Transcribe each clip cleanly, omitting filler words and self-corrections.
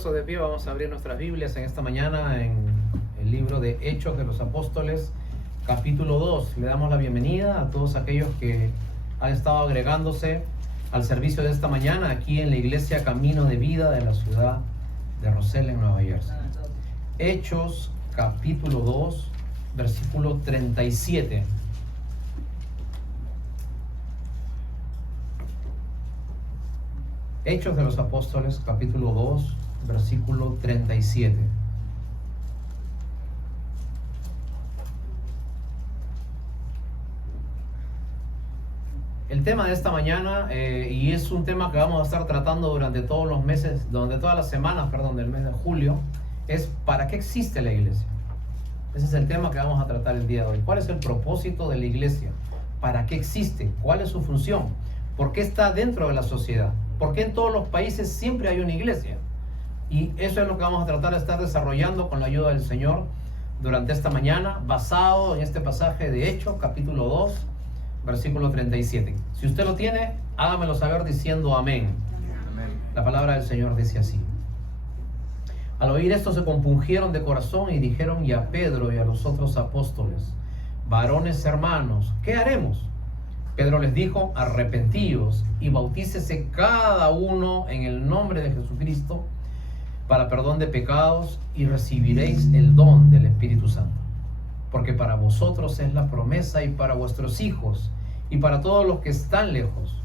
De pie, vamos a abrir nuestras Biblias en esta mañana en el libro de Hechos de los Apóstoles, capítulo 2. Le damos la bienvenida a todos aquellos que han estado agregándose al servicio de esta mañana aquí en la iglesia Camino de Vida de la ciudad de Roselle, en Nueva Jersey. Hechos, capítulo 2, versículo 37. Hechos de los Apóstoles, capítulo 2, versículo 37. El tema de esta mañana, y es un tema que vamos a estar tratando durante todos los meses, durante todas las semanas, del mes de julio, es ¿para qué existe la iglesia? Ese es el tema que vamos a tratar el día de hoy. ¿Cuál es el propósito de la iglesia? ¿Para qué existe? ¿Cuál es su función? ¿Por qué está dentro de la sociedad? ¿Por qué en todos los países siempre hay una iglesia? Y eso es lo que vamos a tratar de estar desarrollando con la ayuda del Señor durante esta mañana, basado en este pasaje de Hechos, capítulo 2, versículo 37. Si usted lo tiene, hágamelo saber diciendo amén. Amén. La palabra del Señor dice así: al oír esto se compungieron de corazón y dijeron y a Pedro y a los otros apóstoles: varones hermanos, ¿qué haremos? Pedro les dijo: arrepentíos y bautícese cada uno en el nombre de Jesucristo para perdón de pecados y recibiréis el don del Espíritu Santo. Porque para vosotros es la promesa y para vuestros hijos y para todos los que están lejos,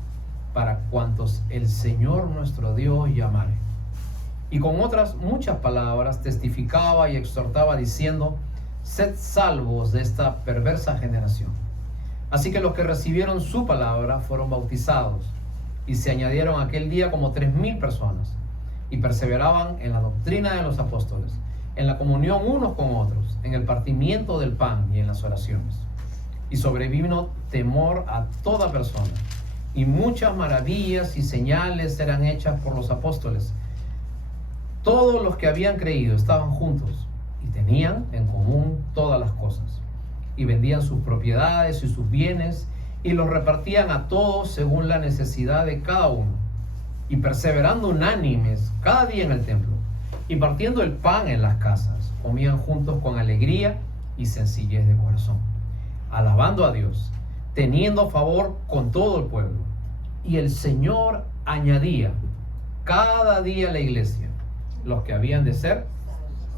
para cuantos el Señor nuestro Dios llamare. Y con otras muchas palabras testificaba y exhortaba diciendo: sed salvos de esta perversa generación. Así que los que recibieron su palabra fueron bautizados, y se añadieron aquel día como 3,000 personas, y perseveraban en la doctrina de los apóstoles, en la comunión unos con otros, en el partimiento del pan y en las oraciones. Y sobrevino temor a toda persona, y muchas maravillas y señales eran hechas por los apóstoles. Todos los que habían creído estaban juntos y tenían en común todas las cosas, y vendían sus propiedades y sus bienes y los repartían a todos según la necesidad de cada uno, y perseverando unánimes cada día en el templo y partiendo el pan en las casas, comían juntos con alegría y sencillez de corazón, alabando a Dios, teniendo favor con todo el pueblo. Y el Señor añadía cada día a la iglesia los que habían de ser.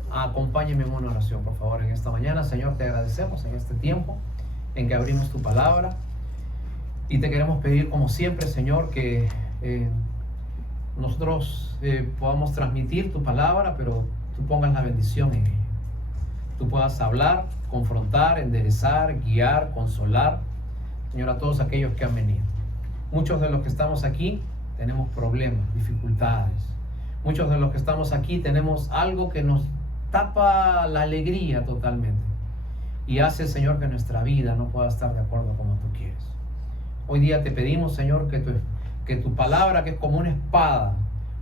Acompáñenme en una oración, por favor, en esta mañana. Señor, te agradecemos en este tiempo en que abrimos tu palabra, y te queremos pedir, como siempre, Señor, que nosotros podamos transmitir tu palabra, pero tú pongas la bendición en ella. Tú puedas hablar, confrontar, enderezar, guiar, consolar, Señor, a todos aquellos que han venido. Muchos de los que estamos aquí tenemos problemas, dificultades. Muchos de los que estamos aquí tenemos algo que nos tapa la alegría totalmente y hace, Señor, que nuestra vida no pueda estar de acuerdo como tú quieres. Hoy día te pedimos, Señor, que tu palabra, que es como una espada,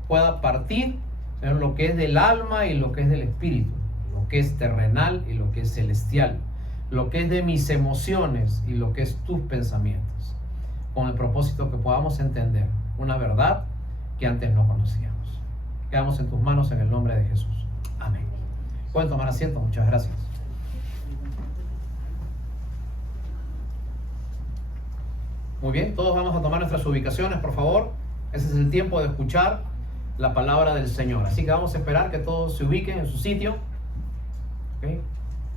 pueda partir, Señor, lo que es del alma y lo que es del espíritu, lo que es terrenal y lo que es celestial, lo que es de mis emociones y lo que es tus pensamientos, con el propósito que podamos entender una verdad que antes no conocíamos. Quedamos en tus manos en el nombre de Jesús. Amén. Pueden tomar asiento, muchas gracias. Muy bien, todos vamos a tomar nuestras ubicaciones, por favor. Ese es el tiempo de escuchar la palabra del Señor. Así que vamos a esperar que todos se ubiquen en su sitio. ¿Okay?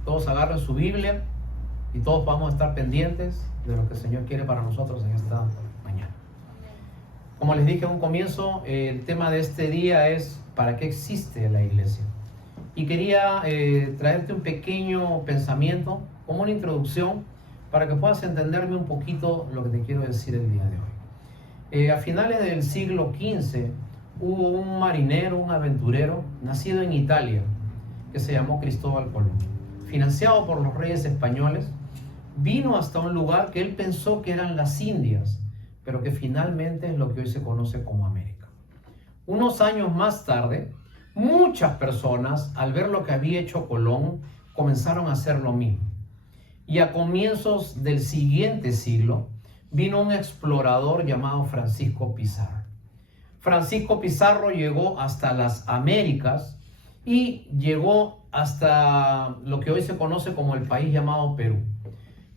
Todos agarren su Biblia y todos vamos a estar pendientes de lo que el Señor quiere para nosotros en esta mañana. Como les dije en un comienzo, el tema de este día es ¿para qué existe la iglesia? Y quería traerte un pequeño pensamiento como una introducción para que puedas entenderme un poquito lo que te quiero decir el día de hoy. A finales del siglo XV hubo un marinero, un aventurero, nacido en Italia, que se llamó Cristóbal Colón. Financiado por los reyes españoles, vino hasta un lugar que él pensó que eran las Indias, pero que finalmente es lo que hoy se conoce como América. Unos años más tarde, muchas personas, al ver lo que había hecho Colón, comenzaron a hacer lo mismo. Y a comienzos del siguiente siglo, vino un explorador llamado Francisco Pizarro. Francisco Pizarro llegó hasta las Américas y llegó hasta lo que hoy se conoce como el país llamado Perú.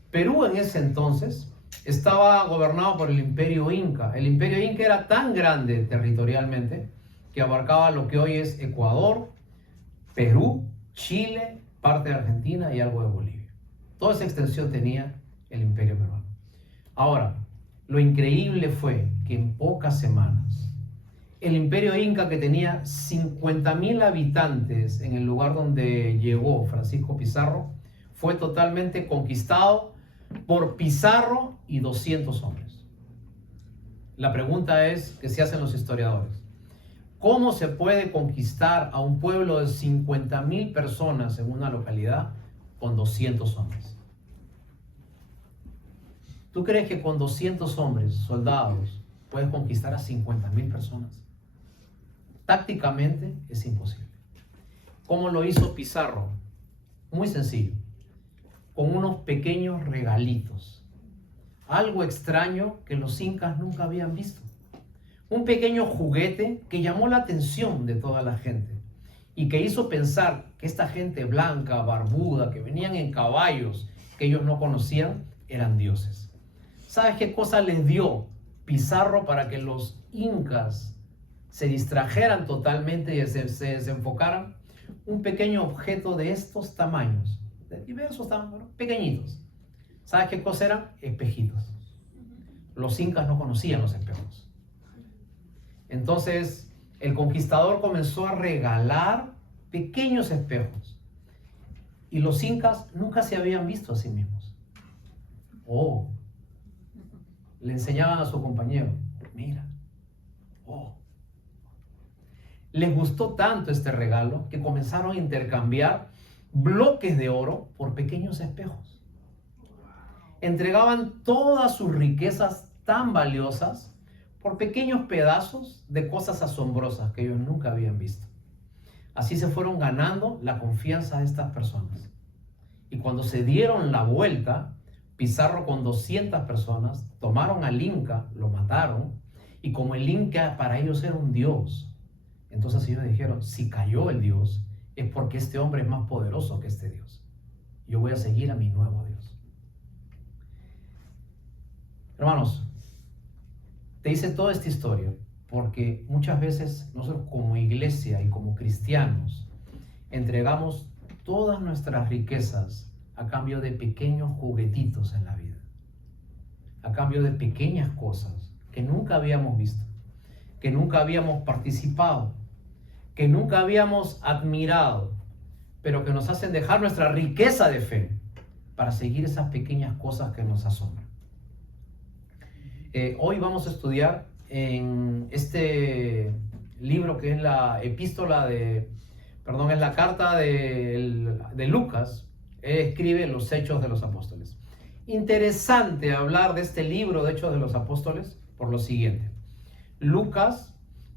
Perú en ese entonces estaba gobernado por el Imperio Inca. El Imperio Inca era tan grande territorialmente que abarcaba lo que hoy es Ecuador, Perú, Chile, parte de Argentina y algo de Bolivia. Toda esa extensión tenía el Imperio peruano. Ahora, lo increíble fue que en pocas semanas el Imperio Inca, que tenía 50.000 habitantes en el lugar donde llegó Francisco Pizarro, fue totalmente conquistado por Pizarro y 200 hombres. La pregunta es que se hacen los historiadores: ¿cómo se puede conquistar a un pueblo de 50.000 personas en una localidad con 200 hombres? ¿Tú crees que con 200 hombres, soldados, puedes conquistar a 50.000 personas? Tácticamente es imposible. ¿Cómo lo hizo Pizarro? Muy sencillo, con unos pequeños regalitos. Algo extraño que los incas nunca habían visto. Un pequeño juguete que llamó la atención de toda la gente y que hizo pensar que esta gente blanca, barbuda, que venían en caballos que ellos no conocían, eran dioses. ¿Sabes qué cosa les dio Pizarro para que los incas se distrajeran totalmente y se desenfocaran? Un pequeño objeto de estos tamaños, de diversos tamaños, pequeñitos. ¿Sabes qué cosa eran? Espejitos. Los incas no conocían los espejos. Entonces, el conquistador comenzó a regalar pequeños espejos. Y los incas nunca se habían visto a sí mismos. Oh, le enseñaban a su compañero: mira, oh. Les gustó tanto este regalo que comenzaron a intercambiar bloques de oro por pequeños espejos. Entregaban todas sus riquezas tan valiosas por pequeños pedazos de cosas asombrosas que ellos nunca habían visto. Así se fueron ganando la confianza de estas personas. Y cuando se dieron la vuelta, Pizarro con 200 personas tomaron al Inca, lo mataron, y como el Inca para ellos era un dios, entonces ellos dijeron: si cayó el dios, es porque este hombre es más poderoso que este dios. Yo voy a seguir a mi nuevo dios. Hermanos, te hice toda esta historia porque muchas veces nosotros como iglesia y como cristianos entregamos todas nuestras riquezas a cambio de pequeños juguetitos en la vida, a cambio de pequeñas cosas que nunca habíamos visto, que nunca habíamos participado, que nunca habíamos admirado, pero que nos hacen dejar nuestra riqueza de fe para seguir esas pequeñas cosas que nos asombran. Hoy vamos a estudiar en este libro que es la carta de Lucas. Él escribe los Hechos de los Apóstoles. Interesante hablar de este libro de Hechos de los Apóstoles por lo siguiente: Lucas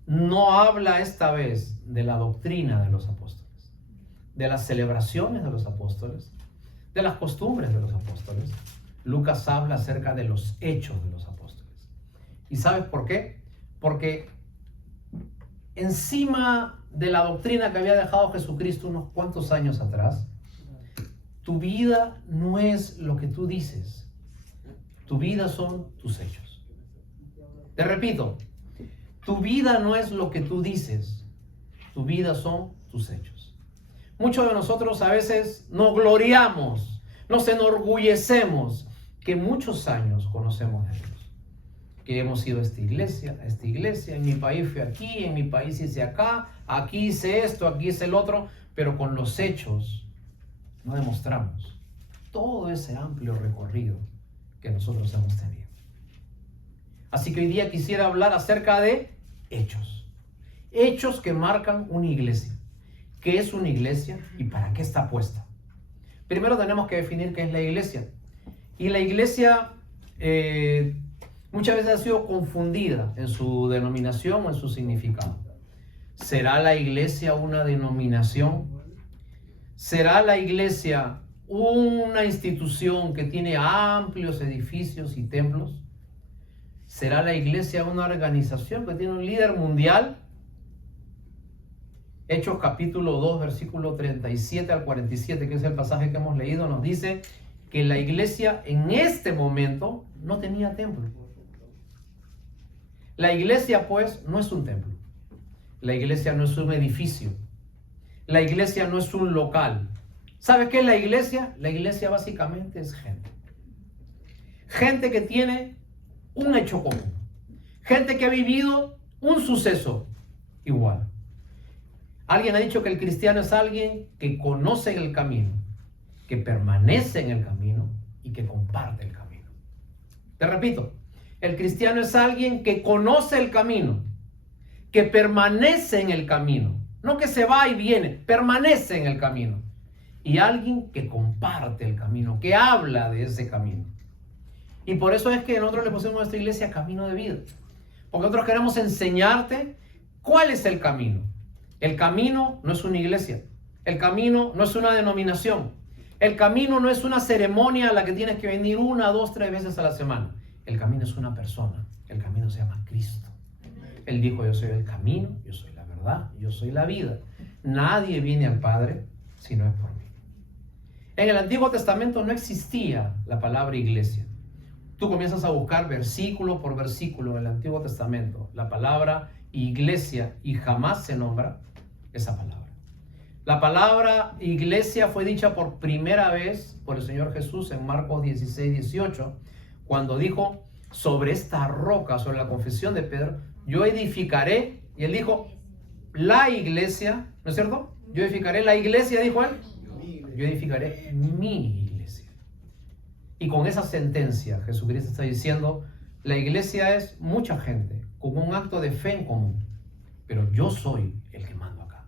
no habla esta vez de la doctrina de los apóstoles, de las celebraciones de los apóstoles, de las costumbres de los apóstoles. Lucas habla acerca de los hechos de los apóstoles. ¿Y sabes por qué? Porque encima de la doctrina que había dejado Jesucristo unos cuantos años atrás, tu vida no es lo que tú dices, tu vida son tus hechos. Te repito, tu vida no es lo que tú dices, tu vida son tus hechos. Muchos de nosotros a veces nos gloriamos, nos enorgullecemos que muchos años conocemos de Dios, que hemos ido a esta iglesia, en mi país fui aquí, en mi país hice acá, aquí hice esto, aquí hice el otro, pero con los hechos no demostramos todo ese amplio recorrido que nosotros hemos tenido. Así que hoy día quisiera hablar acerca de hechos. Hechos que marcan una iglesia. ¿Qué es una iglesia y para qué está puesta? Primero tenemos que definir qué es la iglesia. Y la iglesia muchas veces ha sido confundida en su denominación o en su significado. ¿Será la iglesia una denominación? ¿Será la iglesia una institución que tiene amplios edificios y templos? ¿Será la iglesia una organización que tiene un líder mundial? Hechos capítulo 2, versículo 37 al 47, que es el pasaje que hemos leído, nos dice que la iglesia en este momento no tenía templo. La iglesia, pues, no es un templo. La iglesia no es un edificio. La iglesia no es un local. ¿Sabe qué es la iglesia? La iglesia básicamente es gente. Gente que tiene un hecho común. Gente que ha vivido un suceso igual. Alguien ha dicho que el cristiano es alguien que conoce el camino, que permanece en el camino y que comparte el camino. Te repito, el cristiano es alguien que conoce el camino, que permanece en el camino, no que se va y viene, permanece en el camino. Y alguien que comparte el camino, que habla de ese camino. Y por eso es que nosotros le pusimos a esta iglesia camino de vida. Porque nosotros queremos enseñarte cuál es el camino. El camino no es una iglesia. El camino no es una denominación. El camino no es una ceremonia a la que tienes que venir 1, 2, 3 veces a la semana. El camino es una persona. El camino se llama Cristo. Él dijo: yo soy el camino, yo soy la verdad, yo soy la vida. Nadie viene al Padre si no es por mí. En el Antiguo Testamento no existía la palabra iglesia. Tú comienzas a buscar versículo por versículo en el Antiguo Testamento la palabra iglesia y jamás se nombra esa palabra. La palabra iglesia fue dicha por primera vez por el Señor Jesús en Marcos 16, 18, cuando dijo: sobre esta roca, sobre la confesión de Pedro, yo edificaré, y él dijo, la iglesia, ¿no es cierto? Yo edificaré la iglesia, dijo él, yo edificaré mi iglesia. Y con esa sentencia Jesucristo está diciendo: la iglesia es mucha gente con un acto de fe en común, pero yo soy el que mando acá.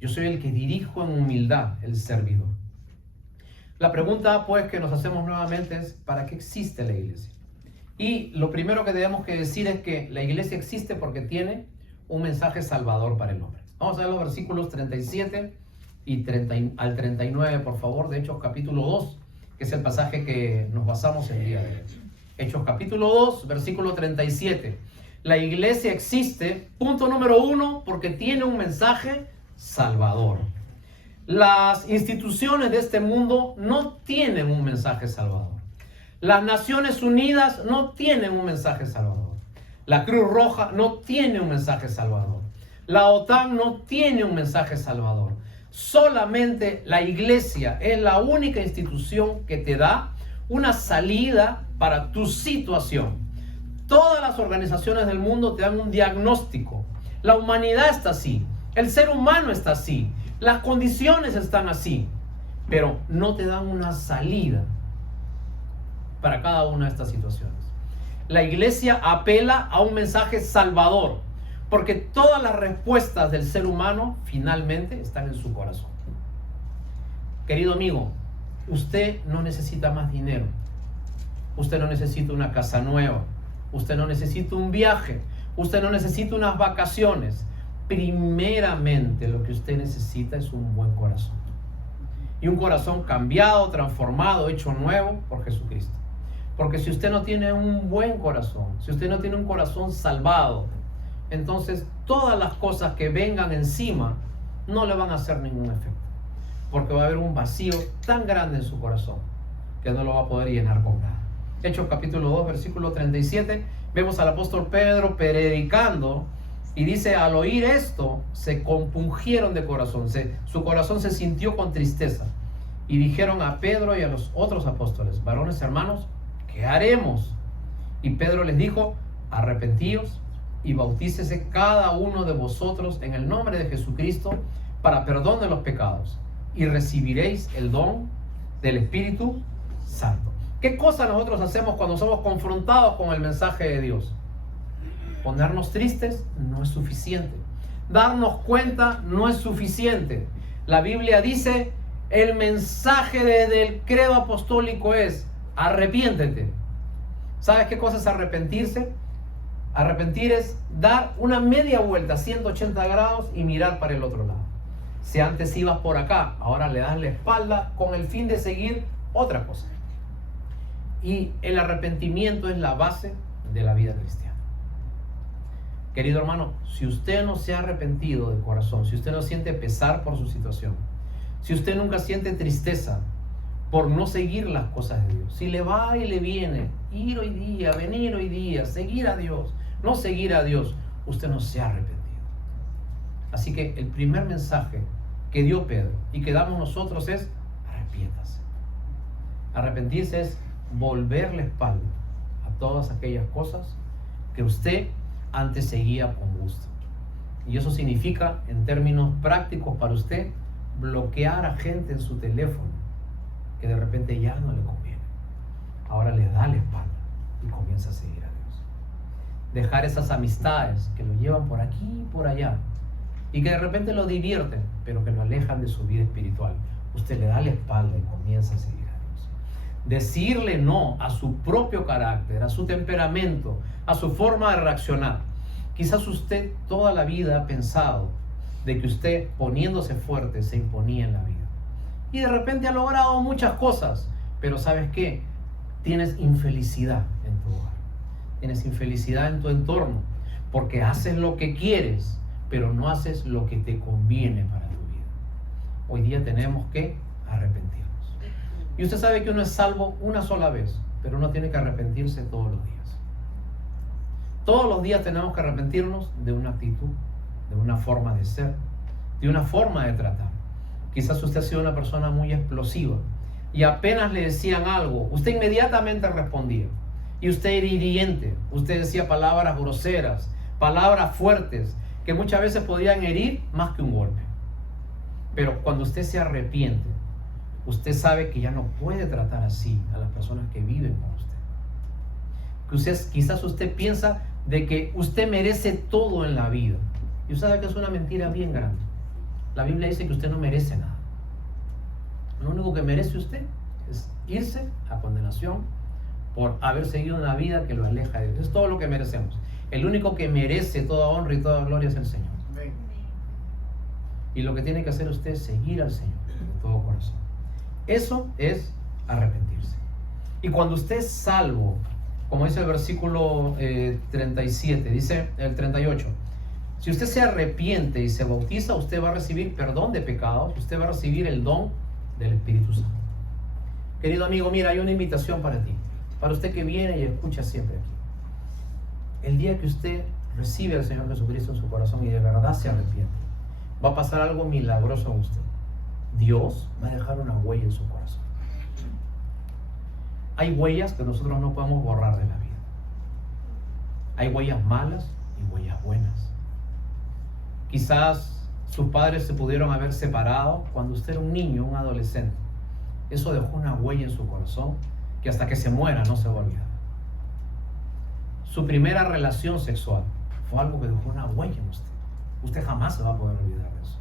Yo soy el que dirijo en humildad el servidor. La pregunta pues que nos hacemos nuevamente es: ¿para qué existe la iglesia? Y lo primero que tenemos que decir es que la iglesia existe porque tiene un mensaje salvador para el hombre. Vamos a ver los versículos 37 y 30 al 39, por favor, de Hechos capítulo 2, que es el pasaje que nos basamos el día de hoy. Hechos capítulo 2, versículo 37. La iglesia existe, punto número 1, porque tiene un mensaje salvador. Las instituciones de este mundo no tienen un mensaje salvador. Las Naciones Unidas no tienen un mensaje salvador. La Cruz Roja no tiene un mensaje salvador. La OTAN no tiene un mensaje salvador. Solamente la iglesia es la única institución que te da una salida para tu situación. Todas las organizaciones del mundo te dan un diagnóstico. La humanidad está así. El ser humano está así. Las condiciones están así. Pero no te dan una salida para cada una de estas situaciones. La iglesia apela a un mensaje salvador, porque todas las respuestas del ser humano finalmente están en su corazón. Querido amigo, usted no necesita más dinero. Usted no necesita una casa nueva. Usted no necesita un viaje. Usted no necesita unas vacaciones. Primeramente lo que usted necesita es un buen corazón. Y un corazón cambiado, transformado, hecho nuevo por Jesucristo. Porque si usted no tiene un buen corazón, si usted no tiene un corazón salvado, entonces todas las cosas que vengan encima no le van a hacer ningún efecto. Porque va a haber un vacío tan grande en su corazón que no lo va a poder llenar con nada. Hechos capítulo 2, versículo 37, vemos al apóstol Pedro predicando y dice: al oír esto se compungieron de corazón, su corazón se sintió con tristeza. Y dijeron a Pedro y a los otros apóstoles: varones hermanos, ¿qué haremos? Y Pedro les dijo: arrepentíos y bautícese cada uno de vosotros en el nombre de Jesucristo para perdón de los pecados, y recibiréis el don del Espíritu Santo. ¿Qué cosa nosotros hacemos cuando somos confrontados con el mensaje de Dios? Ponernos tristes no es suficiente. Darnos cuenta no es suficiente. La Biblia dice: el mensaje del credo apostólico es: arrepiéntete. ¿Sabes qué cosa es arrepentirse? Arrepentir es dar una media vuelta, 180 grados, y mirar para el otro lado. Si antes ibas por acá, ahora le das la espalda con el fin de seguir otra cosa. Y el arrepentimiento es la base de la vida cristiana. Querido hermano, si usted no se ha arrepentido de corazón, si usted no siente pesar por su situación, si usted nunca siente tristeza por no seguir las cosas de Dios, si le va y le viene, ir hoy día, venir hoy día, seguir a Dios, no seguir a Dios, usted no se ha arrepentido. Así que el primer mensaje que dio Pedro y que damos nosotros es: arrepiéntase. Arrepentirse es volver la espalda a todas aquellas cosas que usted antes seguía con gusto. Y eso significa, en términos prácticos para usted, bloquear a gente en su teléfono que de repente ya no le conviene. Ahora le da la espalda y comienza a seguir a Dios. Dejar esas amistades que lo llevan por aquí y por allá y que de repente lo divierten, pero que lo alejan de su vida espiritual. Usted le da la espalda y comienza a seguir a Dios. Decirle no a su propio carácter, a su temperamento, a su forma de reaccionar. Quizás usted toda la vida ha pensado de que usted, poniéndose fuerte, se imponía en la vida. Y de repente ha logrado muchas cosas, pero ¿sabes qué? Tienes infelicidad en tu hogar. Tienes infelicidad en tu entorno, porque haces lo que quieres, pero no haces lo que te conviene para tu vida. Hoy día tenemos que arrepentirnos. Y usted sabe que uno es salvo una sola vez, pero uno tiene que arrepentirse todos los días. Todos los días tenemos que arrepentirnos de una actitud, de una forma de ser, de una forma de tratar. Quizás usted ha sido una persona muy explosiva y apenas le decían algo, usted inmediatamente respondía. Y usted era hiriente, usted decía palabras groseras, palabras fuertes, que muchas veces podían herir más que un golpe. Pero cuando usted se arrepiente, usted sabe que ya no puede tratar así a las personas que viven con usted. Quizás usted piensa de que usted merece todo en la vida. Y usted sabe que es una mentira bien grande. La Biblia dice que usted no merece nada. Lo único que merece usted es irse a condenación por haber seguido una vida que lo aleja de Dios. Es todo lo que merecemos. El único que merece toda honra y toda gloria es el Señor. Y lo que tiene que hacer usted es seguir al Señor de todo corazón. Eso es arrepentirse. Y cuando usted es salvo, como dice el versículo 37, dice el 38, si usted se arrepiente y se bautiza, usted va a recibir perdón de pecados, usted va a recibir el don del Espíritu Santo. Querido amigo, mira, hay una invitación para ti, para usted que viene y escucha siempre aquí. El día que usted recibe al Señor Jesucristo en su corazón y de verdad se arrepiente, va a pasar algo milagroso a usted. Dios va a dejar una huella en su corazón. Hay huellas que nosotros no podemos borrar de la vida. Hay huellas malas y huellas buenas. Quizás sus padres se pudieron haber separado cuando usted era un niño, un adolescente. Eso dejó una huella en su corazón que hasta que se muera no se va a olvidar. Su primera relación sexual fue algo que dejó una huella en usted. Usted jamás se va a poder olvidar de eso.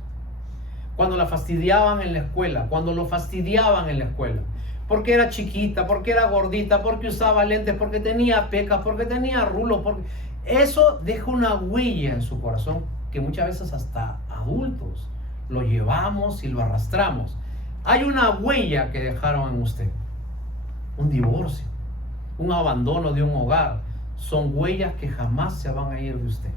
Cuando la fastidiaban en la escuela, cuando lo fastidiaban en la escuela, porque era chiquita, porque era gordita, porque usaba lentes, porque tenía pecas, porque tenía rulos, porque eso deja una huella en su corazón que muchas veces hasta adultos lo llevamos y lo arrastramos. Hay una huella que dejaron en usted. Un divorcio, un abandono de un hogar, son huellas que jamás se van a ir de usted.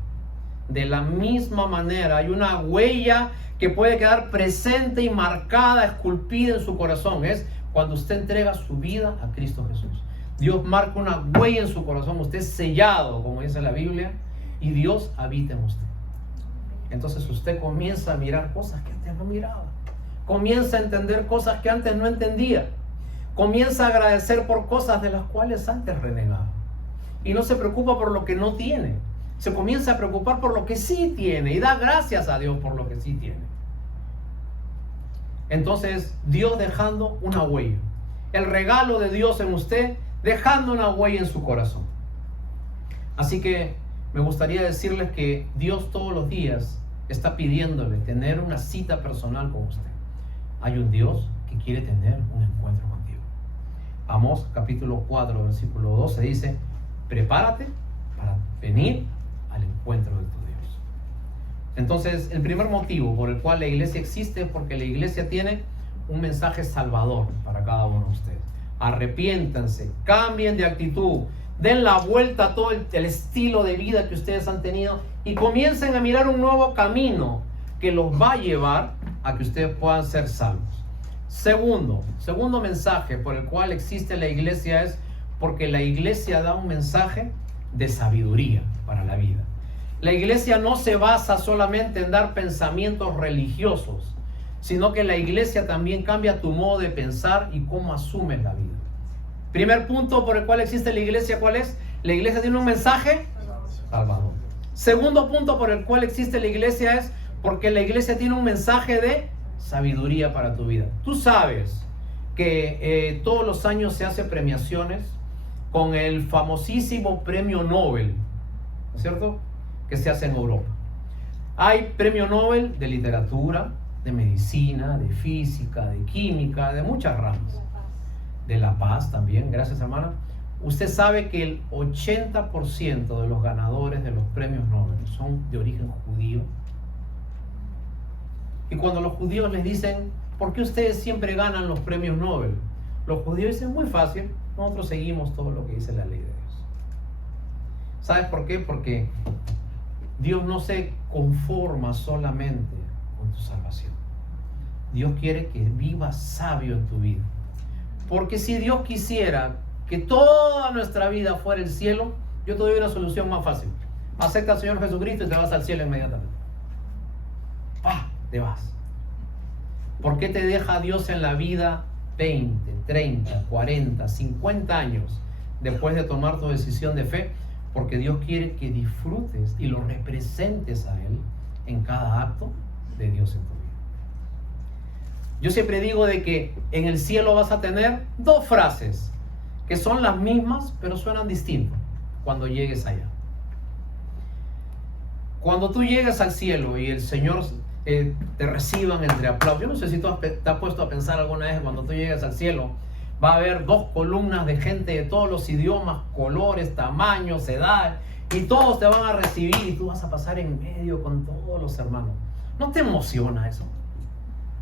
De la misma manera, hay una huella que puede quedar presente y marcada, esculpida en su corazón. Es cuando usted entrega su vida a Cristo Jesús. Dios marca una huella en su corazón. Usted es sellado, como dice la Biblia, y Dios habita en usted. Entonces usted comienza a mirar cosas que antes no miraba. Comienza a entender cosas que antes no entendía. Comienza a agradecer por cosas de las cuales antes renegaba. Y no se preocupa por lo que no tiene. Se comienza a preocupar por lo que sí tiene y da gracias a Dios por lo que sí tiene. Entonces, Dios dejando una huella. El regalo de Dios en usted, dejando una huella en su corazón. Así que me gustaría decirles que Dios todos los días está pidiéndole tener una cita personal con usted. Hay un Dios que quiere tener un encuentro contigo. Amós capítulo 4, versículo 12 dice: prepárate para venir al encuentro de tu Dios. Entonces, el primer motivo por el cual la iglesia existe es porque la iglesia tiene un mensaje salvador para cada uno de ustedes. Arrepiéntanse, cambien de actitud, den la vuelta a todo el estilo de vida que ustedes han tenido y comiencen a mirar un nuevo camino que los va a llevar a que ustedes puedan ser salvos. Segundo mensaje por el cual existe la iglesia es porque la iglesia da un mensaje de sabiduría para la vida. La iglesia no se basa solamente en dar pensamientos religiosos, sino que la iglesia también cambia tu modo de pensar y cómo asumes la vida. Primer punto por el cual existe la iglesia, ¿cuál es? La iglesia tiene un mensaje salvador. Segundo punto por el cual existe la iglesia es porque la iglesia tiene un mensaje de sabiduría para tu vida. Tú sabes que todos los años se hacen premiaciones con el famosísimo premio Nobel, ¿no es cierto?, que se hace en Europa. Hay premio Nobel de literatura, de medicina, de física, de química, de muchas ramas. De la paz también, gracias hermana. Usted sabe que el 80% de los ganadores de los premios Nobel son de origen judío. Y cuando los judíos les dicen, ¿por qué ustedes siempre ganan los premios Nobel? Los judíos dicen, muy fácil, nosotros seguimos todo lo que dice la ley de Dios. ¿Sabes por qué? Porque Dios no se conforma solamente con tu salvación. Dios quiere que vivas sabio en tu vida. Porque si Dios quisiera que toda nuestra vida fuera el cielo, yo te doy una solución más fácil. Acepta al Señor Jesucristo y te vas al cielo inmediatamente. ¡Pah! Te vas. ¿Por qué te deja Dios en la vida 20, 30, 40, 50 años después de tomar tu decisión de fe? Porque Dios quiere que disfrutes y lo representes a Él en cada acto de Dios en tu vida. Yo siempre digo de que en el cielo vas a tener dos frases que son las mismas, pero suenan distinto cuando llegues allá. Cuando tú llegues al cielo y el Señor te reciban entre aplausos, yo no sé si tú te has puesto a pensar alguna vez, cuando tú llegues al cielo, va a haber 2 columnas de gente de todos los idiomas, colores, tamaños, edad, y todos te van a recibir y tú vas a pasar en medio con todos los hermanos. ¿No te emociona eso?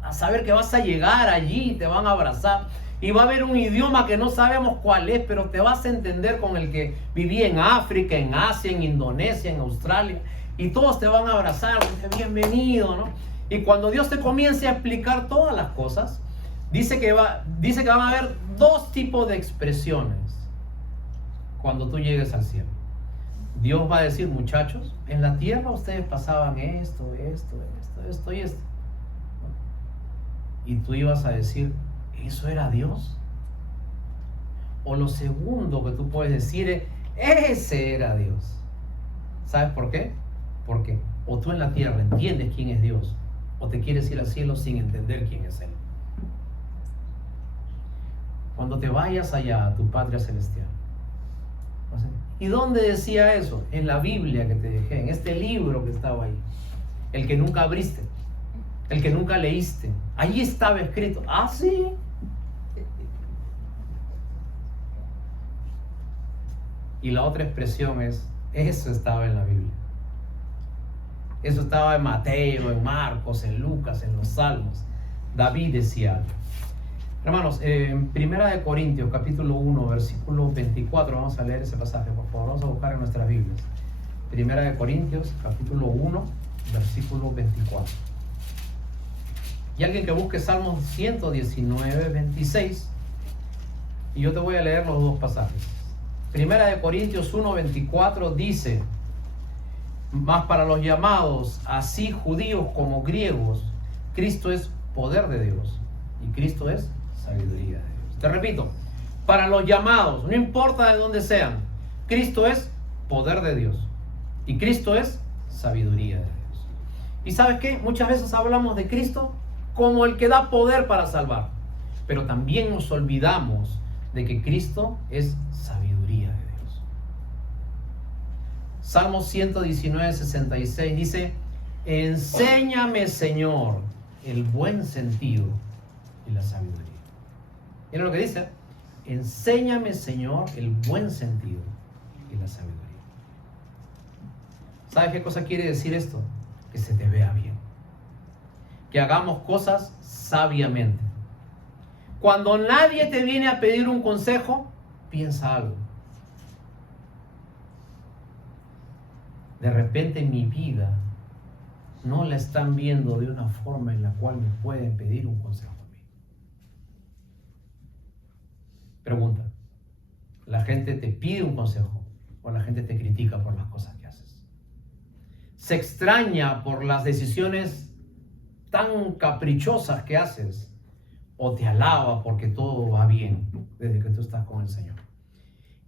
A saber que vas a llegar allí y te van a abrazar y va a haber un idioma que no sabemos cuál es, pero te vas a entender con el que viví en África, en Asia, en Indonesia, en Australia, y todos te van a abrazar, bienvenido, ¿no? Y cuando Dios te comience a explicar todas las cosas, dice que van a haber 2 tipos de expresiones cuando tú llegues al cielo. Dios va a decir, muchachos, en la tierra ustedes pasaban esto y esto. Y tú ibas a decir, ¿eso era Dios? O lo segundo que tú puedes decir es, ese era Dios. ¿Sabes por qué? Porque o tú en la tierra entiendes quién es Dios, o te quieres ir al cielo sin entender quién es Él. Cuando te vayas allá a tu patria celestial. ¿Y dónde decía eso? En la Biblia que te dejé, en este libro que estaba ahí. El que nunca abriste, el que nunca leíste. Ahí estaba escrito. Ah, sí. Y la otra expresión es, eso estaba en la Biblia. Eso estaba en Mateo, en Marcos, en Lucas, en los Salmos. David decía algo. Hermanos, en Primera de Corintios, capítulo 1, versículo 24, vamos a leer ese pasaje, por favor, vamos a buscar en nuestras Biblias. Primera de Corintios, capítulo 1, versículo 24. Y alguien que busque Salmos 119, 26, y yo te voy a leer los 2 pasajes. Primera de Corintios 1, 24 dice, mas para los llamados, así judíos como griegos, Cristo es poder de Dios, y Cristo es sabiduría de Dios. Te repito, para los llamados, no importa de dónde sean, Cristo es poder de Dios y Cristo es sabiduría de Dios. ¿Y sabes qué? Muchas veces hablamos de Cristo como el que da poder para salvar, pero también nos olvidamos de que Cristo es sabiduría de Dios. Salmo 119, 66 dice, enséñame, Señor, el buen sentido y la sabiduría. Mira lo que dice, enséñame, Señor, el buen sentido y la sabiduría. ¿Sabes qué cosa quiere decir esto? Que se te vea bien, que hagamos cosas sabiamente. Cuando nadie te viene a pedir un consejo, piensa algo. de repente mi vida no la están viendo de una forma en la cual me pueden pedir un consejo a mí. Pregunta, ¿la gente te pide un consejo o la gente te critica por las cosas que haces? ¿Se extraña por las decisiones tan caprichosas que haces o te alaba porque todo va bien desde que tú estás con el Señor?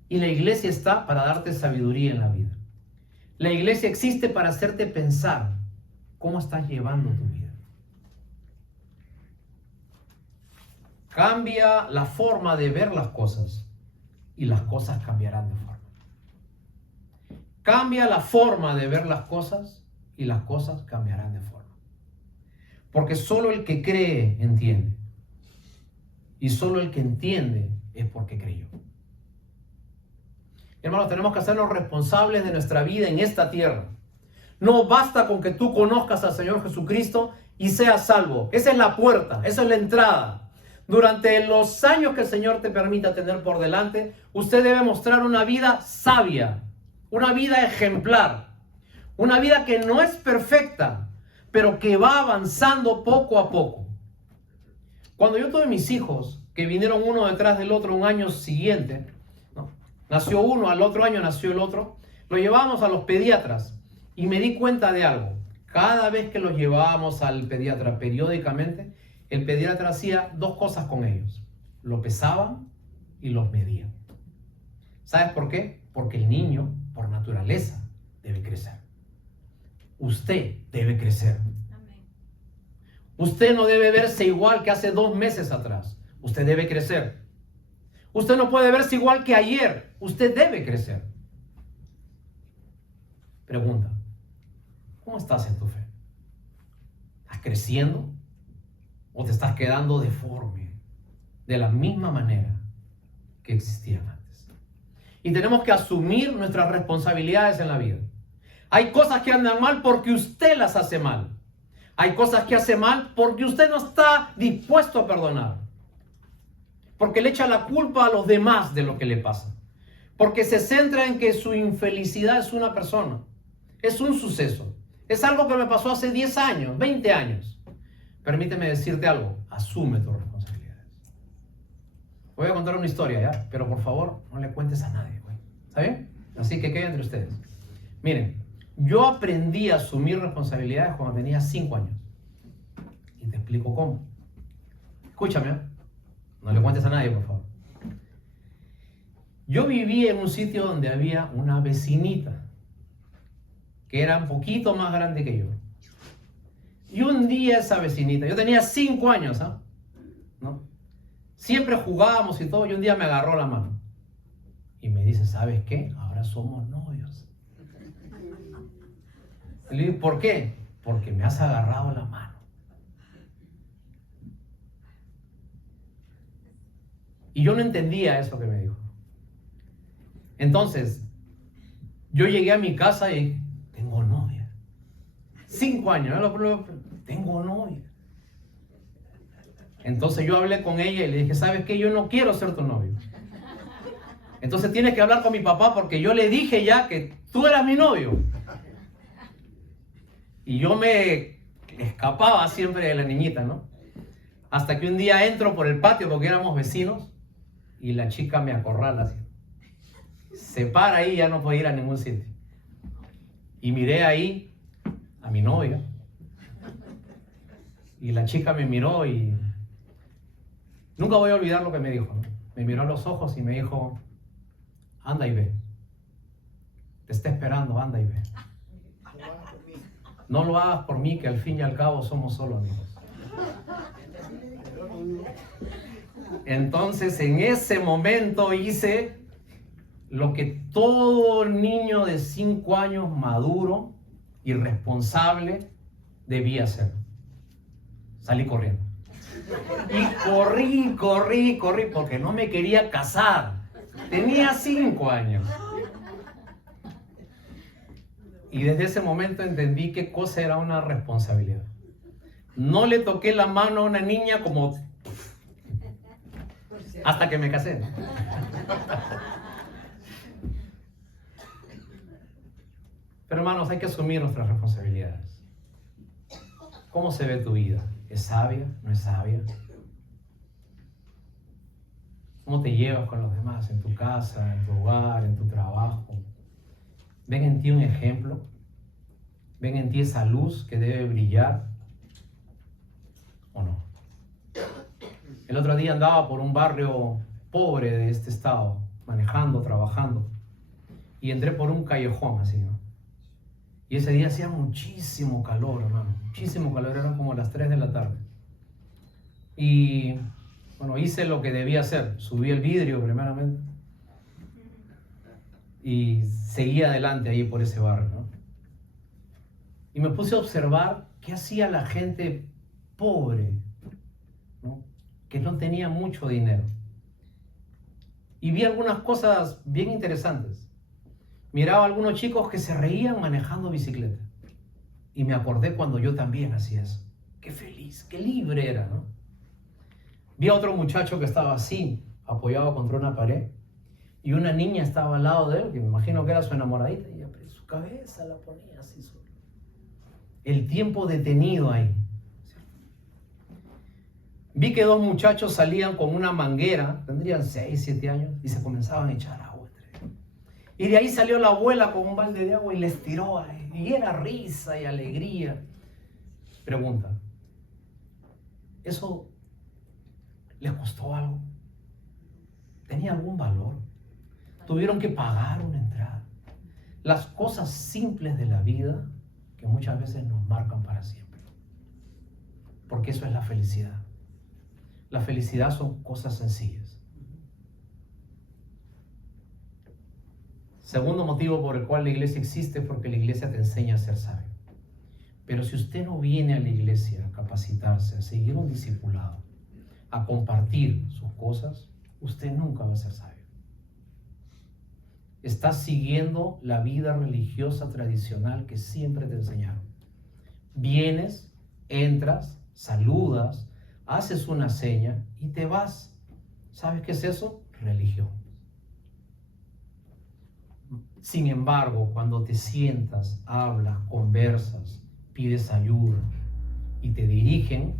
Y la iglesia está para darte sabiduría en la vida. La iglesia existe para hacerte pensar cómo estás llevando tu vida. Cambia la forma de ver las cosas y las cosas cambiarán de forma. Cambia la forma de ver las cosas y las cosas cambiarán de forma. Porque solo el que cree entiende. Y solo el que entiende es porque creyó. Hermanos, tenemos que hacernos responsables de nuestra vida en esta tierra. No basta con que tú conozcas al Señor Jesucristo y seas salvo. Esa es la puerta, esa es la entrada. Durante los años que el Señor te permita tener por delante, usted debe mostrar una vida sabia, una vida ejemplar, una vida que no es perfecta, pero que va avanzando poco a poco. Cuando yo tuve mis hijos, que vinieron uno detrás del otro un año siguiente, ¿no? Nació uno, al otro año nació el otro, lo llevábamos a los pediatras y me di cuenta de algo. Cada vez que los llevábamos al pediatra periódicamente, el pediatra hacía dos cosas con ellos. Lo pesaban y los medían. ¿Sabes por qué? Porque el niño, por naturaleza, debe crecer. Usted debe crecer. Usted no debe verse igual que hace 2 meses atrás. Usted debe crecer. Usted no puede verse igual que ayer. Usted debe crecer. Pregunta, ¿cómo estás en tu fe? ¿Estás creciendo o te estás quedando deforme de la misma manera que existían antes? Y tenemos que asumir nuestras responsabilidades en la vida. Hay cosas que andan mal porque usted las hace mal. Hay cosas que hace mal porque usted no está dispuesto a perdonar. Porque le echa la culpa a los demás de lo que le pasa. Porque se centra en que su infelicidad es una persona. Es un suceso. Es algo que me pasó hace 10 años, 20 años. Permíteme decirte algo. Asume tus responsabilidades. Voy a contar una historia, ¿ya? Pero por favor, no le cuentes a nadie, güey. ¿Está bien? Así que quede entre ustedes. Miren. Yo aprendí a asumir responsabilidades cuando tenía 5 años. Y te explico cómo. Escúchame, ¿eh? No le cuentes a nadie, por favor. Yo vivía en un sitio donde había una vecinita que era un poquito más grande que yo. Y un día esa vecinita, yo tenía 5 años, ¿ah? ¿No? Siempre jugábamos y todo, y un día me agarró la mano. Y me dice, ¿sabes qué? Ahora somos novios. Le digo, ¿por qué? Porque me has agarrado la mano. Y yo no entendía eso que me dijo. Entonces, yo llegué a mi casa y tengo novia. 5 años, ¿no? Tengo novia. Entonces yo hablé con ella y le dije, ¿sabes qué? Yo no quiero ser tu novio. Entonces tienes que hablar con mi papá porque yo le dije ya que tú eras mi novio. Y yo me escapaba siempre de la niñita, ¿no? Hasta que un día entro por el patio porque éramos vecinos y la chica me acorrala así. Se para ahí y ya no puede ir a ningún sitio. Y miré ahí a mi novia. Y la chica me miró y nunca voy a olvidar lo que me dijo, ¿no? Me miró a los ojos y me dijo, anda y ve. Te está esperando, anda y ve. No lo hagas por mí, que al fin y al cabo somos solo amigos. Entonces, en ese momento hice lo que todo niño de 5 años maduro y responsable debía hacer. Salí corriendo. Y corrí, porque no me quería casar. Tenía 5 años. Y desde ese momento entendí qué cosa era una responsabilidad. No le toqué la mano a una niña como hasta que me casé, ¿no? Pero hermanos, hay que asumir nuestras responsabilidades. ¿Cómo se ve tu vida? ¿Es sabia? ¿No es sabia? ¿Cómo te llevas con los demás en tu casa, en tu hogar, en tu trabajo? ¿Ven en ti un ejemplo? ¿Ven en ti esa luz que debe brillar? ¿O no? El otro día andaba por un barrio pobre de este estado, manejando, trabajando, y entré por un callejón así, ¿no? Y ese día hacía muchísimo calor, hermano, muchísimo calor, eran como las 3 de la tarde. Y bueno, hice lo que debía hacer, subí el vidrio primeramente y seguí adelante ahí por ese barrio, ¿no? Y me puse a observar qué hacía la gente pobre, ¿no? Que no tenía mucho dinero. Y vi algunas cosas bien interesantes. Miraba a algunos chicos que se reían manejando bicicleta. Y me acordé cuando yo también hacía eso. Qué feliz, qué libre era, ¿no? Vi a otro muchacho que estaba así, apoyado contra una pared. Y una niña estaba al lado de él, que me imagino que era su enamoradita. Y su cabeza la ponía así sobre el tiempo detenido ahí. Vi que 2 muchachos salían con una manguera, tendrían 6, 7 años, y se comenzaban a echar agua. Y de ahí salió la abuela con un balde de agua y les tiró ahí. Y era risa y alegría. Pregunta, ¿eso les costó algo? ¿Tenía algún valor? ¿Tuvieron que pagar una entrada? Las cosas simples de la vida que muchas veces nos marcan para siempre. Porque eso es la felicidad. La felicidad son cosas sencillas. Segundo motivo por el cual la iglesia existe es porque la iglesia te enseña a ser sabio. Pero si usted no viene a la iglesia a capacitarse, a seguir un discipulado, a compartir sus cosas, usted nunca va a ser sabio. Está siguiendo la vida religiosa tradicional que siempre te enseñaron. Vienes, entras, saludas, haces una seña y te vas. ¿Sabes qué es eso? Religión. Sin embargo, cuando te sientas, hablas, conversas, pides ayuda y te dirigen,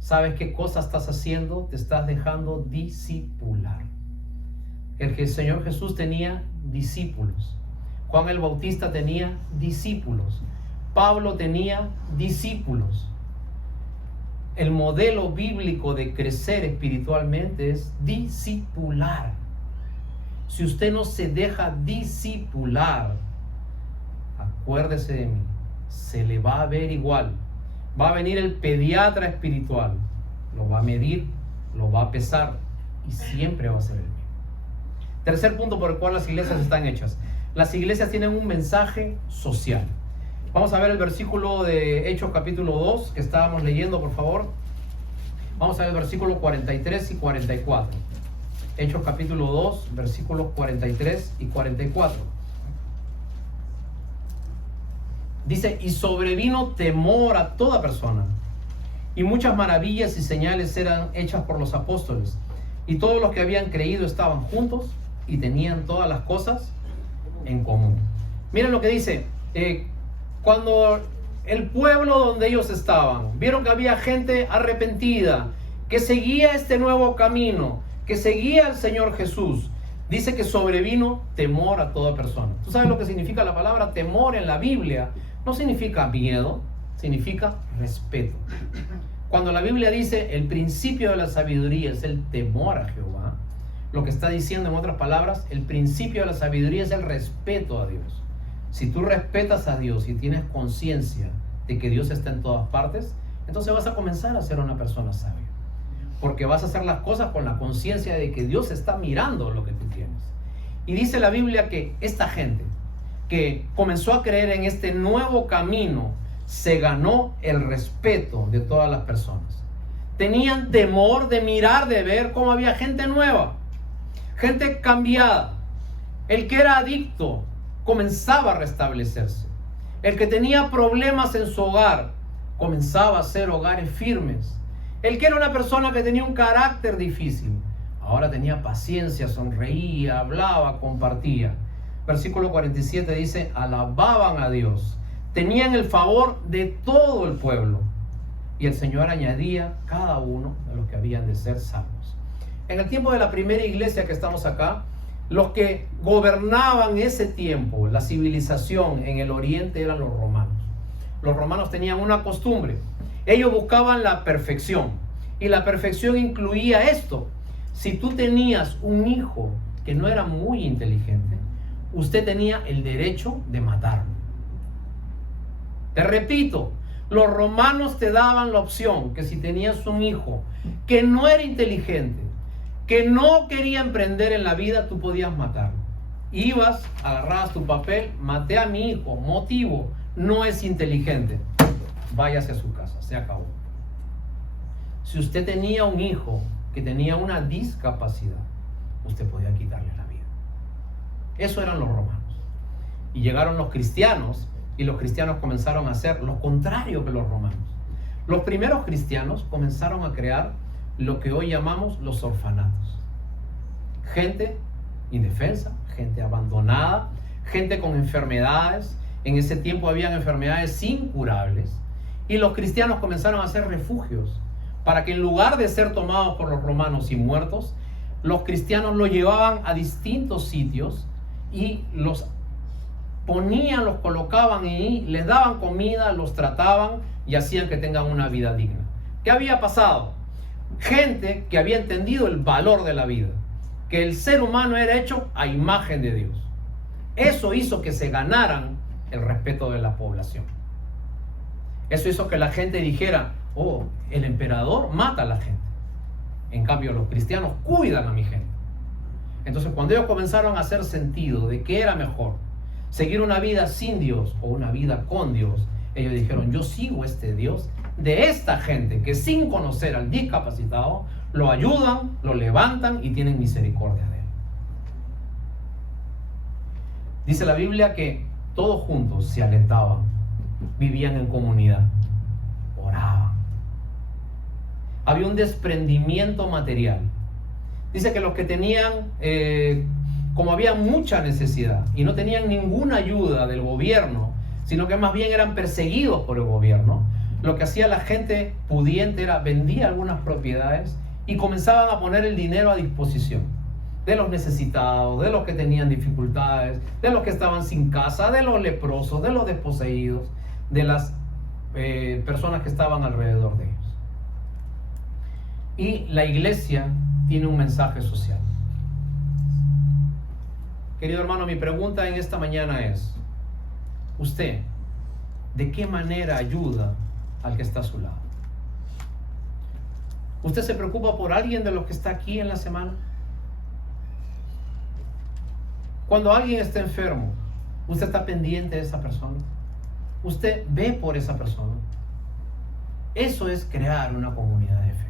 ¿sabes qué cosa estás haciendo? Te estás dejando discipular. El Señor Jesús tenía discípulos. Juan el Bautista tenía discípulos. Pablo tenía discípulos. El modelo bíblico de crecer espiritualmente es discipular. Si usted no se deja discipular, acuérdese de mí, se le va a ver igual. Va a venir el pediatra espiritual, lo va a medir, lo va a pesar y siempre va a ser el mismo. Tercer punto por el cual las iglesias están hechas. Las iglesias tienen un mensaje social. Vamos a ver el versículo de Hechos capítulo 2 que estábamos leyendo, por favor. Vamos a ver el versículo 43 y 44. Hechos capítulo 2, versículos 43 y 44. Dice, y sobrevino temor a toda persona, y muchas maravillas y señales eran hechas por los apóstoles, y todos los que habían creído estaban juntos y tenían todas las cosas en común. Miren lo que dice, cuando el pueblo donde ellos estaban, vieron que había gente arrepentida, que seguía este nuevo camino, que seguía al Señor Jesús, dice que sobrevino temor a toda persona. ¿Tú sabes lo que significa la palabra temor en la Biblia? No significa miedo, significa respeto. Cuando la Biblia dice el principio de la sabiduría es el temor a Jehová, lo que está diciendo en otras palabras, el principio de la sabiduría es el respeto a Dios. Si tú respetas a Dios y tienes conciencia de que Dios está en todas partes, entonces vas a comenzar a ser una persona sabia. Porque vas a hacer las cosas con la conciencia de que Dios está mirando lo que tú tienes. Y dice la Biblia que esta gente que comenzó a creer en este nuevo camino se ganó el respeto de todas las personas. Tenían temor de mirar, de ver cómo había gente nueva, gente cambiada. El que era adicto comenzaba a restablecerse. El que tenía problemas en su hogar comenzaba a hacer hogares firmes. El que era una persona que tenía un carácter difícil, ahora tenía paciencia, sonreía, hablaba, compartía. versículo 47 dice, alababan a Dios, tenían el favor de todo el pueblo, y el Señor añadía cada uno de los que habían de ser salvos. En el tiempo de la primera iglesia que estamos acá, los que gobernaban ese tiempo, la civilización en el oriente, eran los romanos. Los romanos tenían una costumbre. Ellos buscaban la perfección. Y la perfección incluía esto. Si tú tenías un hijo que no era muy inteligente, usted tenía el derecho de matarlo. Te repito, los romanos te daban la opción que si tenías un hijo que no era inteligente, que no quería emprender en la vida, tú podías matarlo. Ibas, agarrabas tu papel, maté a mi hijo, motivo, no es inteligente, váyase a su casa, se acabó. Si usted tenía un hijo que tenía una discapacidad, usted podía quitarle la vida. Eso eran los romanos. Y llegaron los cristianos, y los cristianos comenzaron a hacer lo contrario que los romanos. Los primeros cristianos comenzaron a crear lo que hoy llamamos los orfanatos. Gente indefensa, gente abandonada, gente con enfermedades. En ese tiempo habían enfermedades incurables. Y los cristianos comenzaron a hacer refugios para que en lugar de ser tomados por los romanos y muertos, los cristianos los llevaban a distintos sitios y los ponían, los colocaban y les daban comida, los trataban y hacían que tengan una vida digna. ¿Qué había pasado? Gente que había entendido el valor de la vida, que el ser humano era hecho a imagen de Dios. Eso hizo que se ganaran el respeto de la población. Eso hizo que la gente dijera, oh, el emperador mata a la gente. En cambio, los cristianos cuidan a mi gente. Entonces, cuando ellos comenzaron a hacer sentido de que era mejor seguir una vida sin Dios o una vida con Dios, ellos dijeron, yo sigo este Dios de esta gente que sin conocer al discapacitado, lo ayudan, lo levantan y tienen misericordia de él. Dice la Biblia que todos juntos se alentaban, vivían en comunidad, oraban. Había un desprendimiento material. Dice que los que tenían, como había mucha necesidad y no tenían ninguna ayuda del gobierno, sino que más bien eran perseguidos por el gobierno, lo que hacía la gente pudiente era vendía algunas propiedades y comenzaban a poner el dinero a disposición de los necesitados, de los que tenían dificultades, de los que estaban sin casa, de los leprosos, de los desposeídos, de las personas que estaban alrededor de ellos. Y la iglesia tiene un mensaje social. Querido hermano, mi pregunta en esta mañana es, ¿usted de qué manera ayuda al que está a su lado? ¿Usted se preocupa por alguien de los que está aquí en la semana? Cuando alguien está enfermo, ¿usted está pendiente de esa persona? ¿Usted ve por esa persona? Eso es crear una comunidad de fe.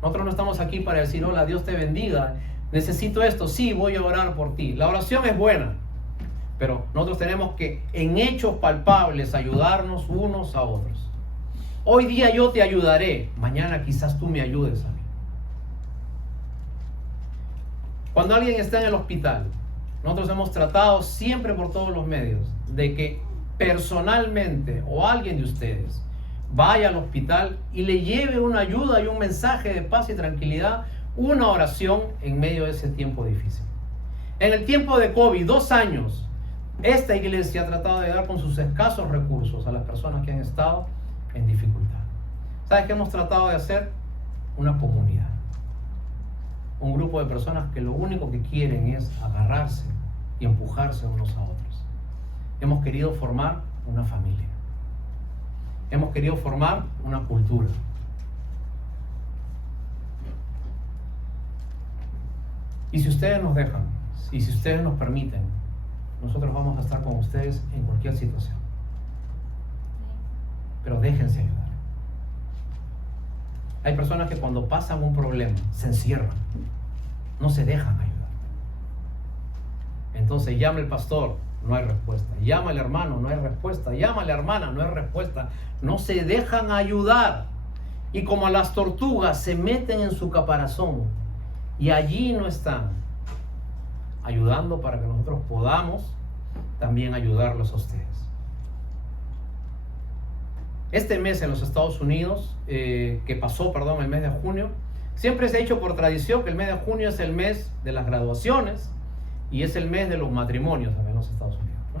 Nosotros no estamos aquí para decir, hola, Dios te bendiga, necesito esto, sí, voy a orar por ti. La oración es buena, pero nosotros tenemos que en hechos palpables ayudarnos unos a otros. Hoy día yo te ayudaré, mañana quizás tú me ayudes a mí. Cuando alguien está en el hospital, nosotros hemos tratado siempre por todos los medios de que personalmente o alguien de ustedes vaya al hospital y le lleve una ayuda y un mensaje de paz y tranquilidad, una oración en medio de ese tiempo difícil. En el tiempo de COVID, 2 años, esta iglesia ha tratado de dar con sus escasos recursos a las personas que han estado en dificultad. ¿Sabes qué hemos tratado de hacer? Una comunidad. Un grupo de personas que lo único que quieren es agarrarse y empujarse unos a otros. Hemos querido formar una familia. Hemos querido formar una cultura. Y si ustedes nos dejan, y si ustedes nos permiten, nosotros vamos a estar con ustedes en cualquier situación. Pero déjense ayudar. Hay personas que cuando pasan un problema se encierran, no se dejan ayudar. Entonces llama el pastor, no hay respuesta. Llama al hermano, no hay respuesta. Llama a la hermana, no hay respuesta. No se dejan ayudar. Y como las tortugas se meten en su caparazón y allí no están, ayudando para que nosotros podamos también ayudarlos a ustedes. Este mes en los Estados Unidos, el mes de junio, siempre se ha hecho por tradición que el mes de junio es el mes de las graduaciones y es el mes de los matrimonios en los Estados Unidos, ¿no?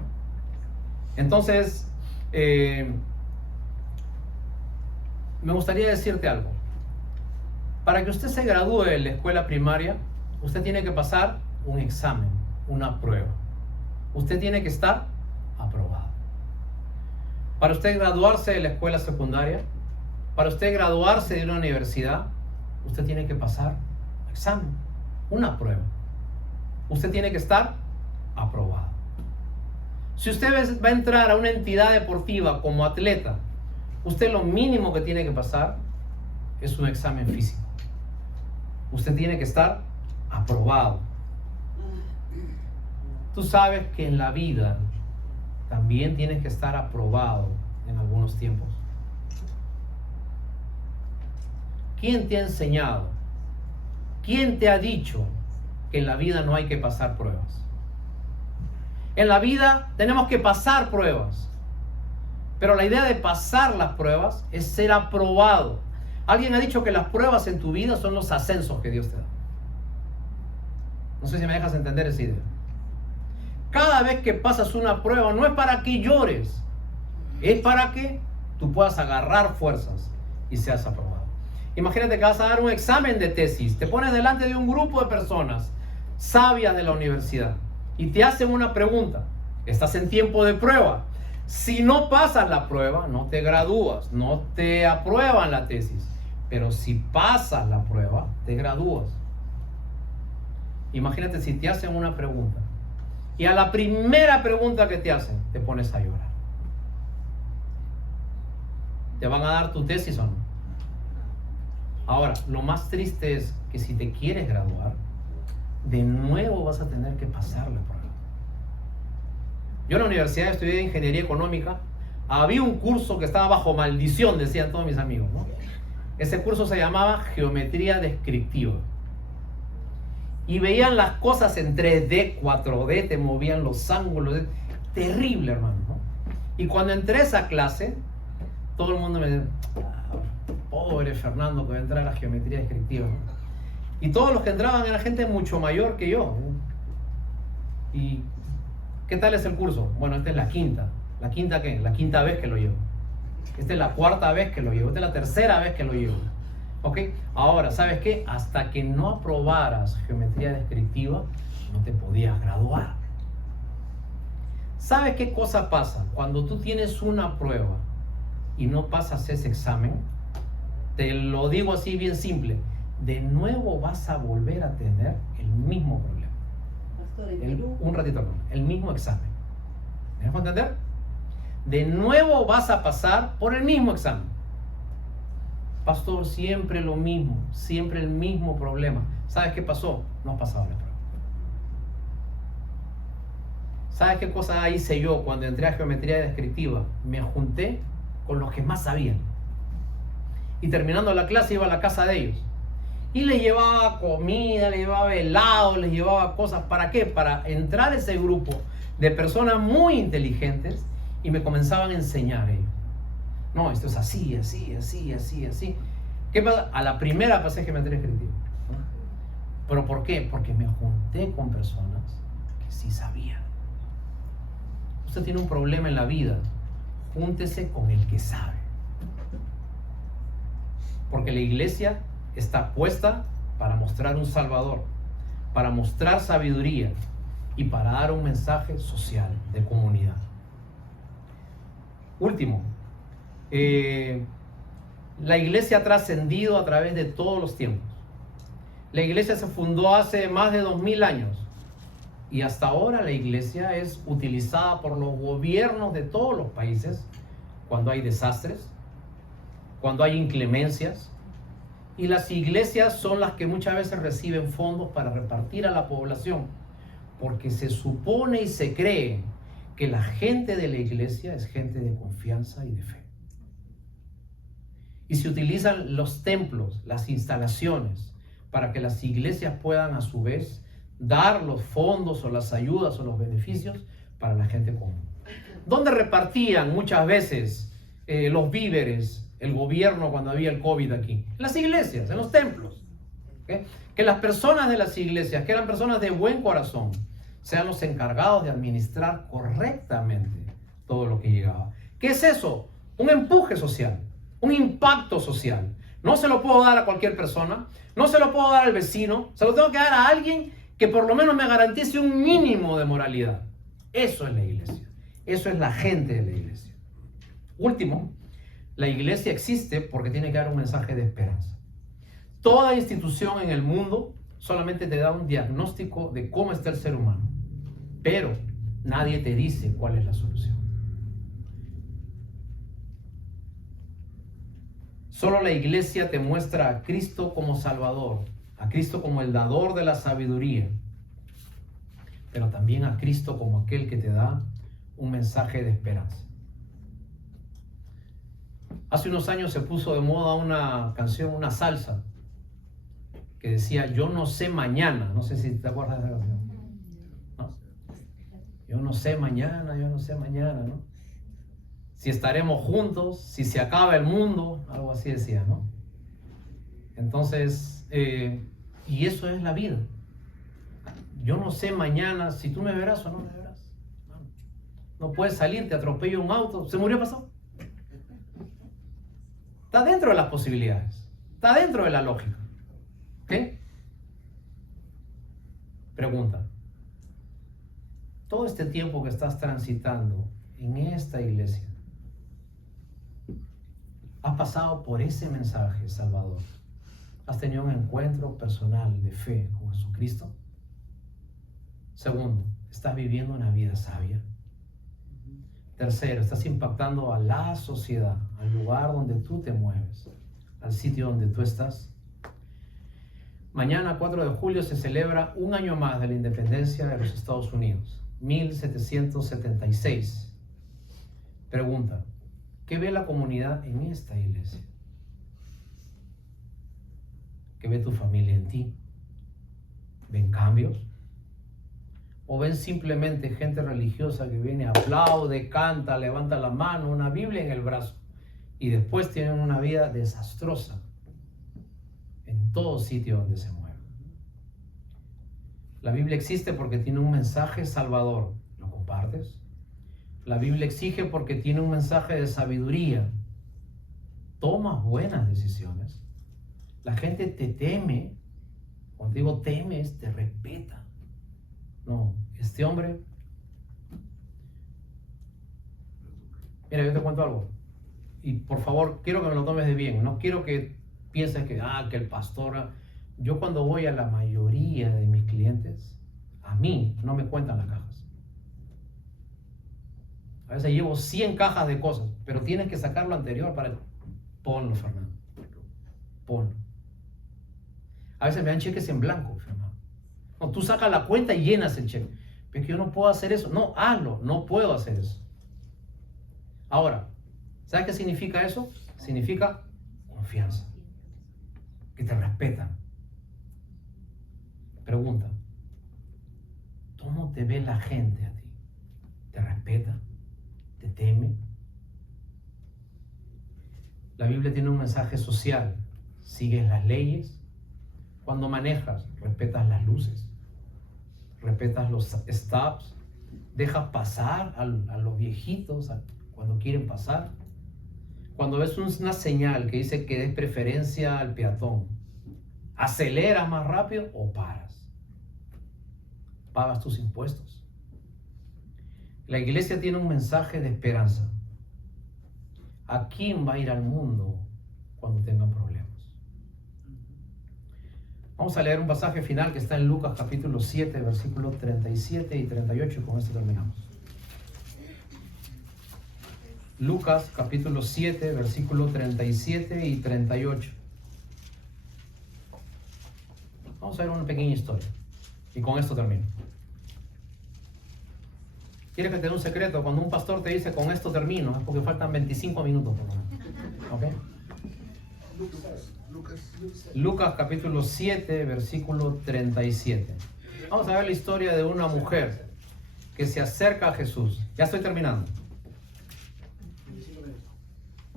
Entonces, me gustaría decirte algo. Para que usted se gradúe de la escuela primaria, usted tiene que pasar un examen, una prueba. Usted tiene que estar aprobado. Para usted graduarse de la escuela secundaria, para usted graduarse de una universidad, usted tiene que pasar un examen, una prueba. Usted tiene que estar aprobado. Si usted va a entrar a una entidad deportiva como atleta, usted lo mínimo que tiene que pasar es un examen físico. Usted tiene que estar aprobado. Tú sabes que en la vida también tienes que estar aprobado en algunos tiempos. ¿Quién te ha enseñado? ¿Quién te ha dicho que en la vida no hay que pasar pruebas? En la vida tenemos que pasar pruebas, pero la idea de pasar las pruebas es ser aprobado. Alguien ha dicho que las pruebas en tu vida son los ascensos que Dios te da. No sé si me dejas entender esa idea. Cada vez que pasas una prueba no es para que llores, es para que tú puedas agarrar fuerzas y seas aprobado. Imagínate que vas a dar un examen de tesis, te pones delante de un grupo de personas sabias de la universidad y te hacen una pregunta. Estás en tiempo de prueba. Si no pasas la prueba, no te gradúas, no te aprueban la tesis. Pero si pasas la prueba, te gradúas. Imagínate si te hacen una pregunta y a la primera pregunta que te hacen, te pones a llorar. ¿Te van a dar tu tesis o no? Ahora, lo más triste es que si te quieres graduar, de nuevo vas a tener que pasar la prueba. Yo en la universidad estudié ingeniería económica. Había un curso que estaba bajo maldición, decían todos mis amigos, ¿no? Ese curso se llamaba geometría descriptiva. Y veían las cosas en 3D, 4D, te movían los ángulos. Terrible, hermano, ¿no? Y cuando entré a esa clase, todo el mundo me decía, pobre Fernando que va a entrar a la geometría descriptiva, ¿no? Y todos los que entraban eran gente mucho mayor que yo, ¿no? ¿Y qué tal es el curso? Bueno, esta es la quinta. ¿La quinta qué? La quinta vez que lo llevo. Esta es la cuarta vez que lo llevo. Esta es la tercera vez que lo llevo. ¿Ok? Ahora, ¿sabes qué? Hasta que no aprobaras geometría descriptiva, no te podías graduar. ¿Sabes qué cosa pasa? Cuando tú tienes una prueba y no pasas ese examen, te lo digo así bien simple, de nuevo vas a volver a tener el mismo problema. Un ratito, el mismo examen. ¿Me dejo entender? De nuevo vas a pasar por el mismo examen. Pastor, siempre lo mismo, siempre el mismo problema. ¿Sabes qué pasó? No has pasado la prueba. ¿Sabes qué cosa hice yo cuando entré a geometría descriptiva? Me junté con los que más sabían. Y terminando la clase iba a la casa de ellos. Y les llevaba comida, les llevaba helado, les llevaba cosas. ¿Para qué? Para entrar a ese grupo de personas muy inteligentes y me comenzaban a enseñar ellos. No, esto es así, así, así, así, así. ¿Qué pasa? A la primera pasé geometría descriptiva. ¿Pero por qué? Porque me junté con personas que sí sabían. Usted tiene un problema en la vida, júntese con el que sabe. Porque la iglesia está puesta para mostrar un Salvador, para mostrar sabiduría y para dar un mensaje social de comunidad. Último, la iglesia ha trascendido a través de todos los tiempos. La iglesia se fundó hace más de 2000 años y hasta ahora la iglesia es utilizada por los gobiernos de todos los países cuando hay desastres, cuando hay inclemencias. Y las iglesias son las que muchas veces reciben fondos para repartir a la población, porque se supone y se cree que la gente de la iglesia es gente de confianza y de fe. Y se utilizan los templos, las instalaciones, para que las iglesias puedan a su vez dar los fondos o las ayudas o los beneficios para la gente común. ¿Dónde repartían muchas veces los víveres el gobierno cuando había el COVID aquí? En las iglesias, en los templos. ¿Okay? Que las personas de las iglesias, que eran personas de buen corazón, sean los encargados de administrar correctamente todo lo que llegaba. ¿Qué es eso? Un empuje social, un impacto social. No se lo puedo dar a cualquier persona, no se lo puedo dar al vecino, se lo tengo que dar a alguien que por lo menos me garantice un mínimo de moralidad. Eso es la iglesia, eso es la gente de la iglesia. Último, la iglesia existe porque tiene que dar un mensaje de esperanza. Toda institución en el mundo solamente te da un diagnóstico de cómo está el ser humano, pero nadie te dice cuál es la solución. Solo la iglesia te muestra a Cristo como Salvador, a Cristo como el dador de la sabiduría, pero también a Cristo como aquel que te da un mensaje de esperanza. Hace unos años se puso de moda una canción, una salsa, que decía, yo no sé mañana. No sé si te acuerdas de esa canción, ¿no? Yo no sé mañana, ¿no? Si estaremos juntos, si se acaba el mundo, algo así decía, ¿no? Entonces, y eso es la vida. Yo no sé mañana si tú me verás o no me verás. No puedes salir, te atropella un auto, se murió, pasó. Está dentro de las posibilidades, está dentro de la lógica. ¿Ok? Pregunta. Todo este tiempo que estás transitando en esta iglesia, ¿has pasado por ese mensaje salvador? ¿Has tenido un encuentro personal de fe con Jesucristo? Segundo, ¿estás viviendo una vida sabia? Tercero, ¿estás impactando a la sociedad, al lugar donde tú te mueves, al sitio donde tú estás? Mañana, 4 de julio, se celebra un año más de la independencia de los Estados Unidos, 1776. Pregunta, ¿qué ve la comunidad en esta iglesia? ¿Qué ve tu familia en ti? ¿Ven cambios? ¿O ven simplemente gente religiosa que viene, aplaude, canta, levanta la mano, una Biblia en el brazo, y después tienen una vida desastrosa en todo sitio donde se mueven? La Biblia existe porque tiene un mensaje salvador. ¿Lo compartes? La Biblia exige porque tiene un mensaje de sabiduría. Tomas buenas decisiones. La gente te teme. Cuando digo temes, te respeta. No, este hombre... Mira, yo te cuento algo. Y por favor, quiero que me lo tomes de bien. No quiero que pienses que el pastor... Yo cuando voy a la mayoría de mis clientes, a mí no me cuentan las cajas. A veces llevo 100 cajas de cosas, pero tienes que sacar lo anterior para... Ponlo, Fernando. Ponlo. A veces me dan cheques en blanco, Fernando. No, tú sacas la cuenta y llenas el cheque. Pero es que yo no puedo hacer eso. No, hazlo. No puedo hacer eso. Ahora, ¿sabes qué significa eso? Significa confianza. Que te respetan. Pregunta, ¿cómo te ve la gente a ti? ¿Te respeta? ¿Te teme? La Biblia tiene un mensaje social. ¿Sigues las leyes? Cuando manejas, respetas las luces, respetas los stops, dejas pasar a los viejitos cuando quieren pasar. Cuando ves una señal que dice que des preferencia al peatón, ¿aceleras más rápido o paras? ¿Pagas tus impuestos? La iglesia tiene un mensaje de esperanza. ¿A quién va a ir al mundo cuando tengan problemas? Vamos a leer un pasaje final que está en Lucas capítulo 7, versículos 37 y 38, y con esto terminamos. Lucas capítulo 7, versículos 37 y 38. Vamos a ver una pequeña historia y con esto termino. ¿Quieres que te dé un secreto? Cuando un pastor te dice con esto termino, es porque faltan 25 minutos por lo menos. ¿Ok? Lucas capítulo 7, versículo 37. Vamos a ver la historia de una mujer que se acerca a Jesús. Ya estoy terminando.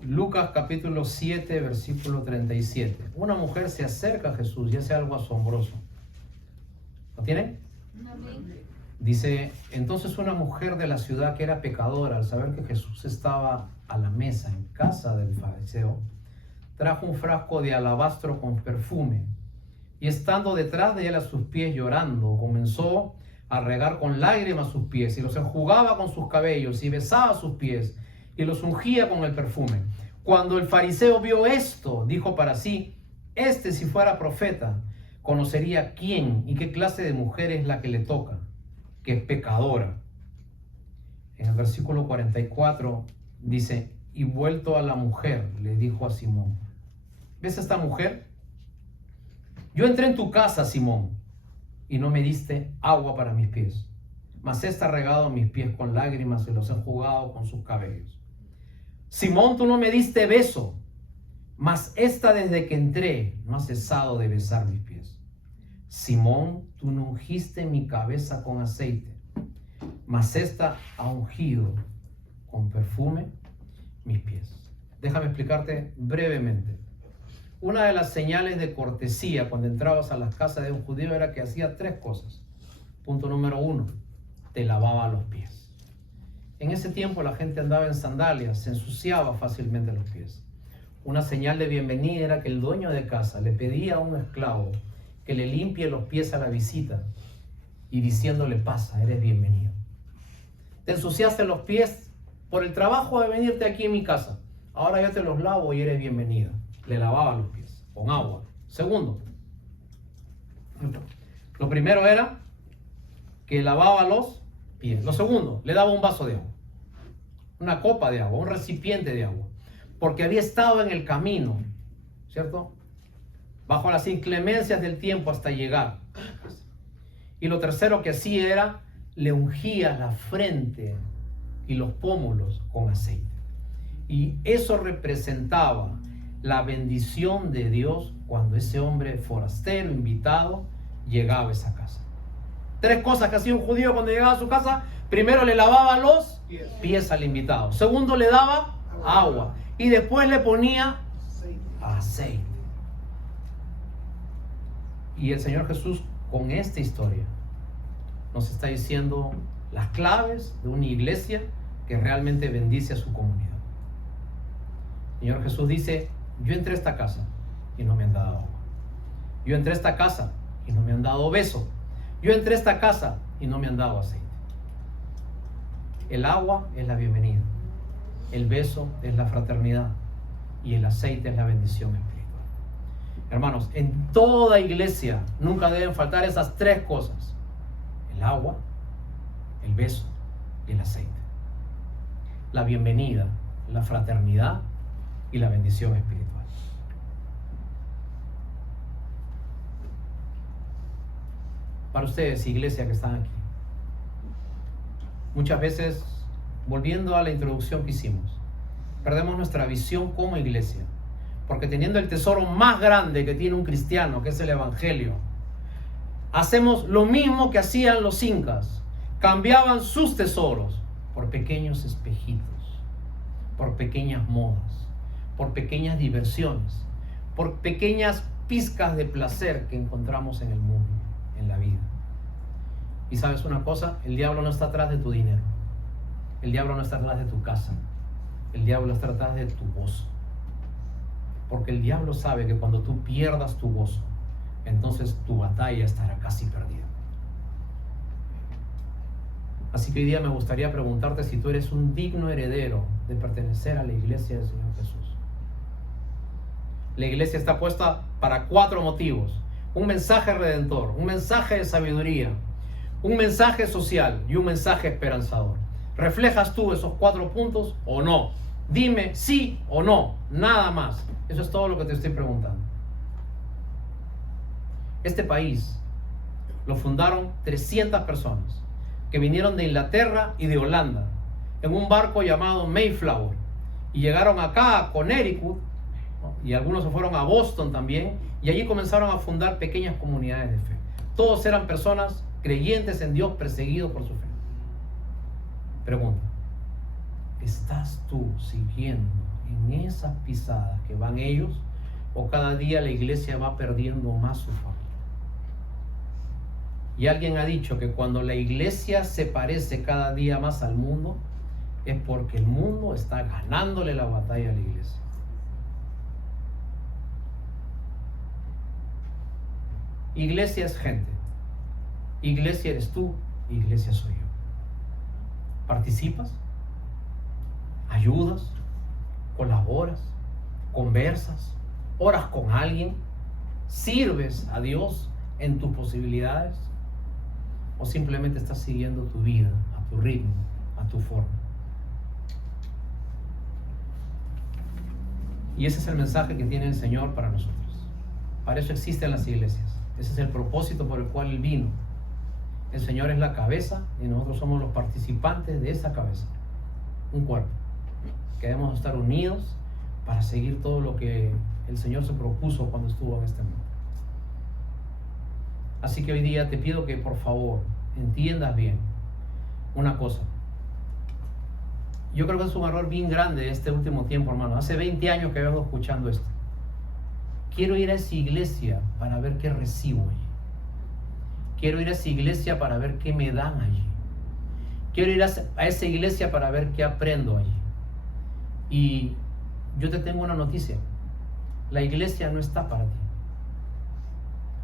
Lucas capítulo 7, versículo 37. Una mujer se acerca a Jesús y hace algo asombroso. ¿Lo tienen? Dice, entonces una mujer de la ciudad que era pecadora, al saber que Jesús estaba a la mesa en casa del fariseo, trajo un frasco de alabastro con perfume y estando detrás de él a sus pies llorando, comenzó a regar con lágrimas sus pies y los enjugaba con sus cabellos y besaba sus pies y los ungía con el perfume. Cuando el fariseo vio esto, dijo para sí, si fuera profeta, conocería quién y qué clase de mujer es la que le toca, que es pecadora. En el versículo 44 dice, y vuelto a la mujer, le dijo a Simón, ¿ves a esta mujer? Yo entré en tu casa, Simón, y no me diste agua para mis pies, mas esta ha regado mis pies con lágrimas y los he enjugado con sus cabellos. Simón, tú no me diste beso, mas esta desde que entré no ha cesado de besar mis pies. Simón, tú no ungiste mi cabeza con aceite, mas esta ha ungido con perfume mis pies. Déjame explicarte brevemente. Una de las señales de cortesía cuando entrabas a las casas de un judío era que hacía 3 cosas. Punto número 1, te lavaba los pies. En ese tiempo la gente andaba en sandalias, se ensuciaba fácilmente los pies. Una señal de bienvenida era que el dueño de casa le pedía a un esclavo que le limpie los pies a la visita y diciéndole, pasa, eres bienvenido. Te ensuciaste los pies por el trabajo de venirte aquí en mi casa. Ahora yo te los lavo y eres bienvenido. Le lavaba los pies con agua. Segundo, lo primero era que lavaba los pies. Lo segundo, le daba un vaso de agua, una copa de agua, un recipiente de agua, porque había estado en el camino, ¿cierto? Bajo las inclemencias del tiempo hasta llegar. Y lo tercero que hacía era, le ungía la frente y los pómulos con aceite. Y eso representaba la bendición de Dios cuando ese hombre forastero, invitado, llegaba a esa casa. 3 cosas que hacía un judío cuando llegaba a su casa. Primero le lavaba los pies al invitado. Segundo le daba agua. Y después le ponía aceite. Y el Señor Jesús con esta historia nos está diciendo las claves de una iglesia que realmente bendice a su comunidad. El Señor Jesús dice, yo entré a esta casa y no me han dado agua. Yo entré a esta casa y no me han dado beso. Yo entré a esta casa y no me han dado aceite. El agua es la bienvenida. El beso es la fraternidad. Y el aceite es la bendición espiritual. Hermanos, en toda iglesia nunca deben faltar esas 3 cosas. El agua, el beso y el aceite. La bienvenida, la fraternidad y la bendición espiritual. Para ustedes, iglesia que están aquí, muchas veces, volviendo a la introducción que hicimos, perdemos nuestra visión como iglesia, porque teniendo el tesoro más grande que tiene un cristiano, que es el evangelio, hacemos lo mismo que hacían los incas. Cambiaban sus tesoros por pequeños espejitos, por pequeñas modas, por pequeñas diversiones, por pequeñas pizcas de placer que encontramos en el mundo, en la vida. Y sabes una cosa, el diablo no está atrás de tu dinero, el diablo no está atrás de tu casa, el diablo está atrás de tu gozo, porque el diablo sabe que cuando tú pierdas tu gozo, entonces tu batalla estará casi perdida. Así que hoy día me gustaría preguntarte si tú eres un digno heredero de pertenecer a la iglesia del Señor Jesús. La iglesia está puesta para 4 motivos: un mensaje redentor, un mensaje de sabiduría, un mensaje social y un mensaje esperanzador. ¿Reflejas tú esos 4 puntos o no? Dime sí o no, nada más. Eso es todo lo que te estoy preguntando. Este país lo fundaron 300 personas que vinieron de Inglaterra y de Holanda en un barco llamado Mayflower y llegaron acá a Connecticut, ¿no? Y algunos se fueron a Boston también, y allí comenzaron a fundar pequeñas comunidades de fe. Todos eran personas creyentes en Dios, perseguidos por su fe. Pregunta: ¿estás tú siguiendo en esas pisadas que van ellos, o cada día la iglesia va perdiendo más su fama? Y alguien ha dicho que cuando la iglesia se parece cada día más al mundo, es porque el mundo está ganándole la batalla a la iglesia. Iglesia es gente. Iglesia eres tú, iglesia soy yo. ¿Participas? ¿Ayudas? ¿Colaboras? ¿Conversas? ¿Oras con alguien? ¿Sirves a Dios en tus posibilidades? ¿O simplemente estás siguiendo tu vida a tu ritmo, a tu forma? Y ese es el mensaje que tiene el Señor para nosotros. Para eso existen las iglesias. Ese es el propósito por el cual Él vino. El Señor es la cabeza y nosotros somos los participantes de esa cabeza. Un cuerpo. Que debemos estar unidos para seguir todo lo que el Señor se propuso cuando estuvo en este mundo. Así que hoy día te pido que por favor entiendas bien una cosa. Yo creo que es un error bien grande este último tiempo, hermano. Hace 20 años que vengo escuchando esto. Quiero ir a esa iglesia para ver qué recibo allí. Quiero ir a esa iglesia para ver qué me dan allí. Quiero ir a esa iglesia para ver qué aprendo allí. Y yo te tengo una noticia. La iglesia no está para ti.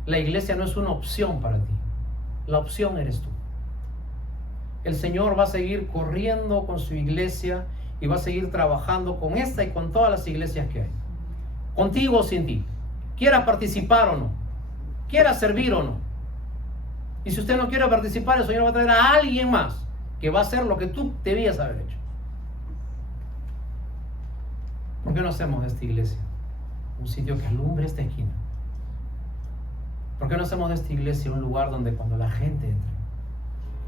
La iglesia no es una opción para ti. La opción eres tú. El Señor va a seguir corriendo con su iglesia y va a seguir trabajando con esta y con todas las iglesias que hay. Contigo o sin ti. Quiera participar o no. Quiera servir o no. Y si usted no quiere participar, el Señor va a traer a alguien más que va a hacer lo que tú debías haber hecho. ¿Por qué no hacemos de esta iglesia un sitio que alumbre esta esquina? ¿Por qué no hacemos de esta iglesia un lugar donde cuando la gente entre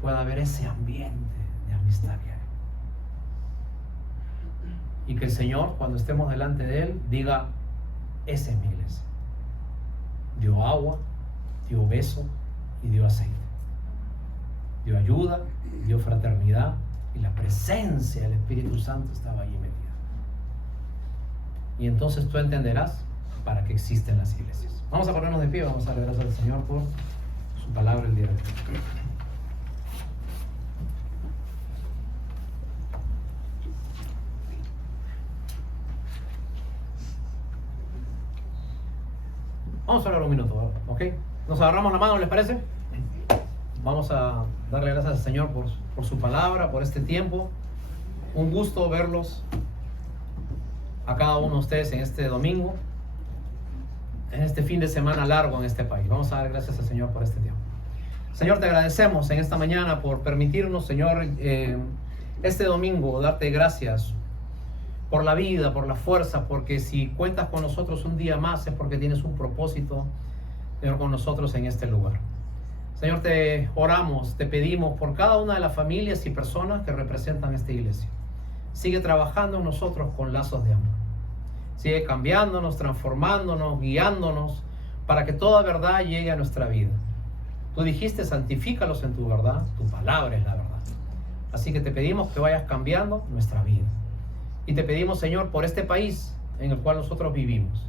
pueda haber ese ambiente de amistad que hay? Y que el Señor, cuando estemos delante de Él, diga: esa es mi iglesia. Dio agua, dio beso y dio aceite. Dio ayuda, dio fraternidad, y la presencia del Espíritu Santo estaba allí metida. Y entonces tú entenderás para qué existen las iglesias. Vamos a ponernos de pie, vamos a dar gracias al Señor por su palabra el día de hoy. Vamos a hablar un minuto, ¿ok? Nos agarramos la mano, ¿les parece? Vamos a darle gracias al Señor por su palabra, por este tiempo. Un gusto verlos a cada uno de ustedes en este domingo, en este fin de semana largo en este país. Vamos a dar gracias al Señor por este tiempo. Señor, te agradecemos en esta mañana por permitirnos, Señor, este domingo darte gracias por la vida, por la fuerza, porque si cuentas con nosotros un día más es porque tienes un propósito, Señor, con nosotros en este lugar. Señor, te oramos, te pedimos por cada una de las familias y personas que representan esta iglesia. Sigue trabajando en nosotros con lazos de amor. Sigue cambiándonos, transformándonos, guiándonos para que toda verdad llegue a nuestra vida. Tú dijiste: santifícalos en tu verdad, tu palabra es la verdad. Así que te pedimos que vayas cambiando nuestra vida. Y te pedimos, Señor, por este país en el cual nosotros vivimos.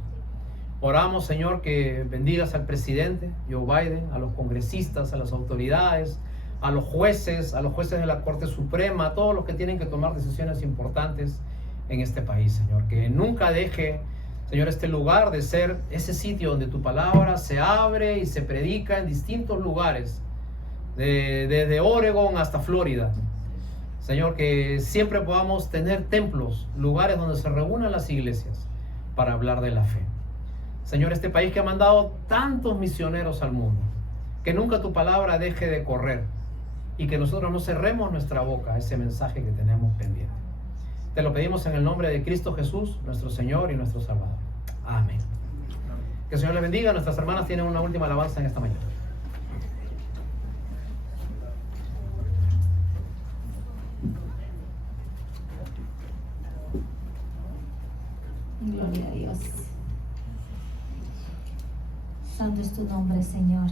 Oramos, Señor, que bendigas al presidente Joe Biden, a los congresistas, a las autoridades, a los jueces de la Corte Suprema, a todos los que tienen que tomar decisiones importantes en este país, Señor. Que nunca deje, Señor, este lugar de ser ese sitio donde tu palabra se abre y se predica en distintos lugares, desde Oregon hasta Florida. Señor, que siempre podamos tener templos, lugares donde se reúnan las iglesias para hablar de la fe. Señor, este país que ha mandado tantos misioneros al mundo, que nunca tu palabra deje de correr y que nosotros no cerremos nuestra boca a ese mensaje que tenemos pendiente. Te lo pedimos en el nombre de Cristo Jesús, nuestro Señor y nuestro Salvador. Amén. Que el Señor les bendiga. Nuestras hermanas tienen una última alabanza en esta mañana. Gloria a Dios. Santo es tu nombre, Señor.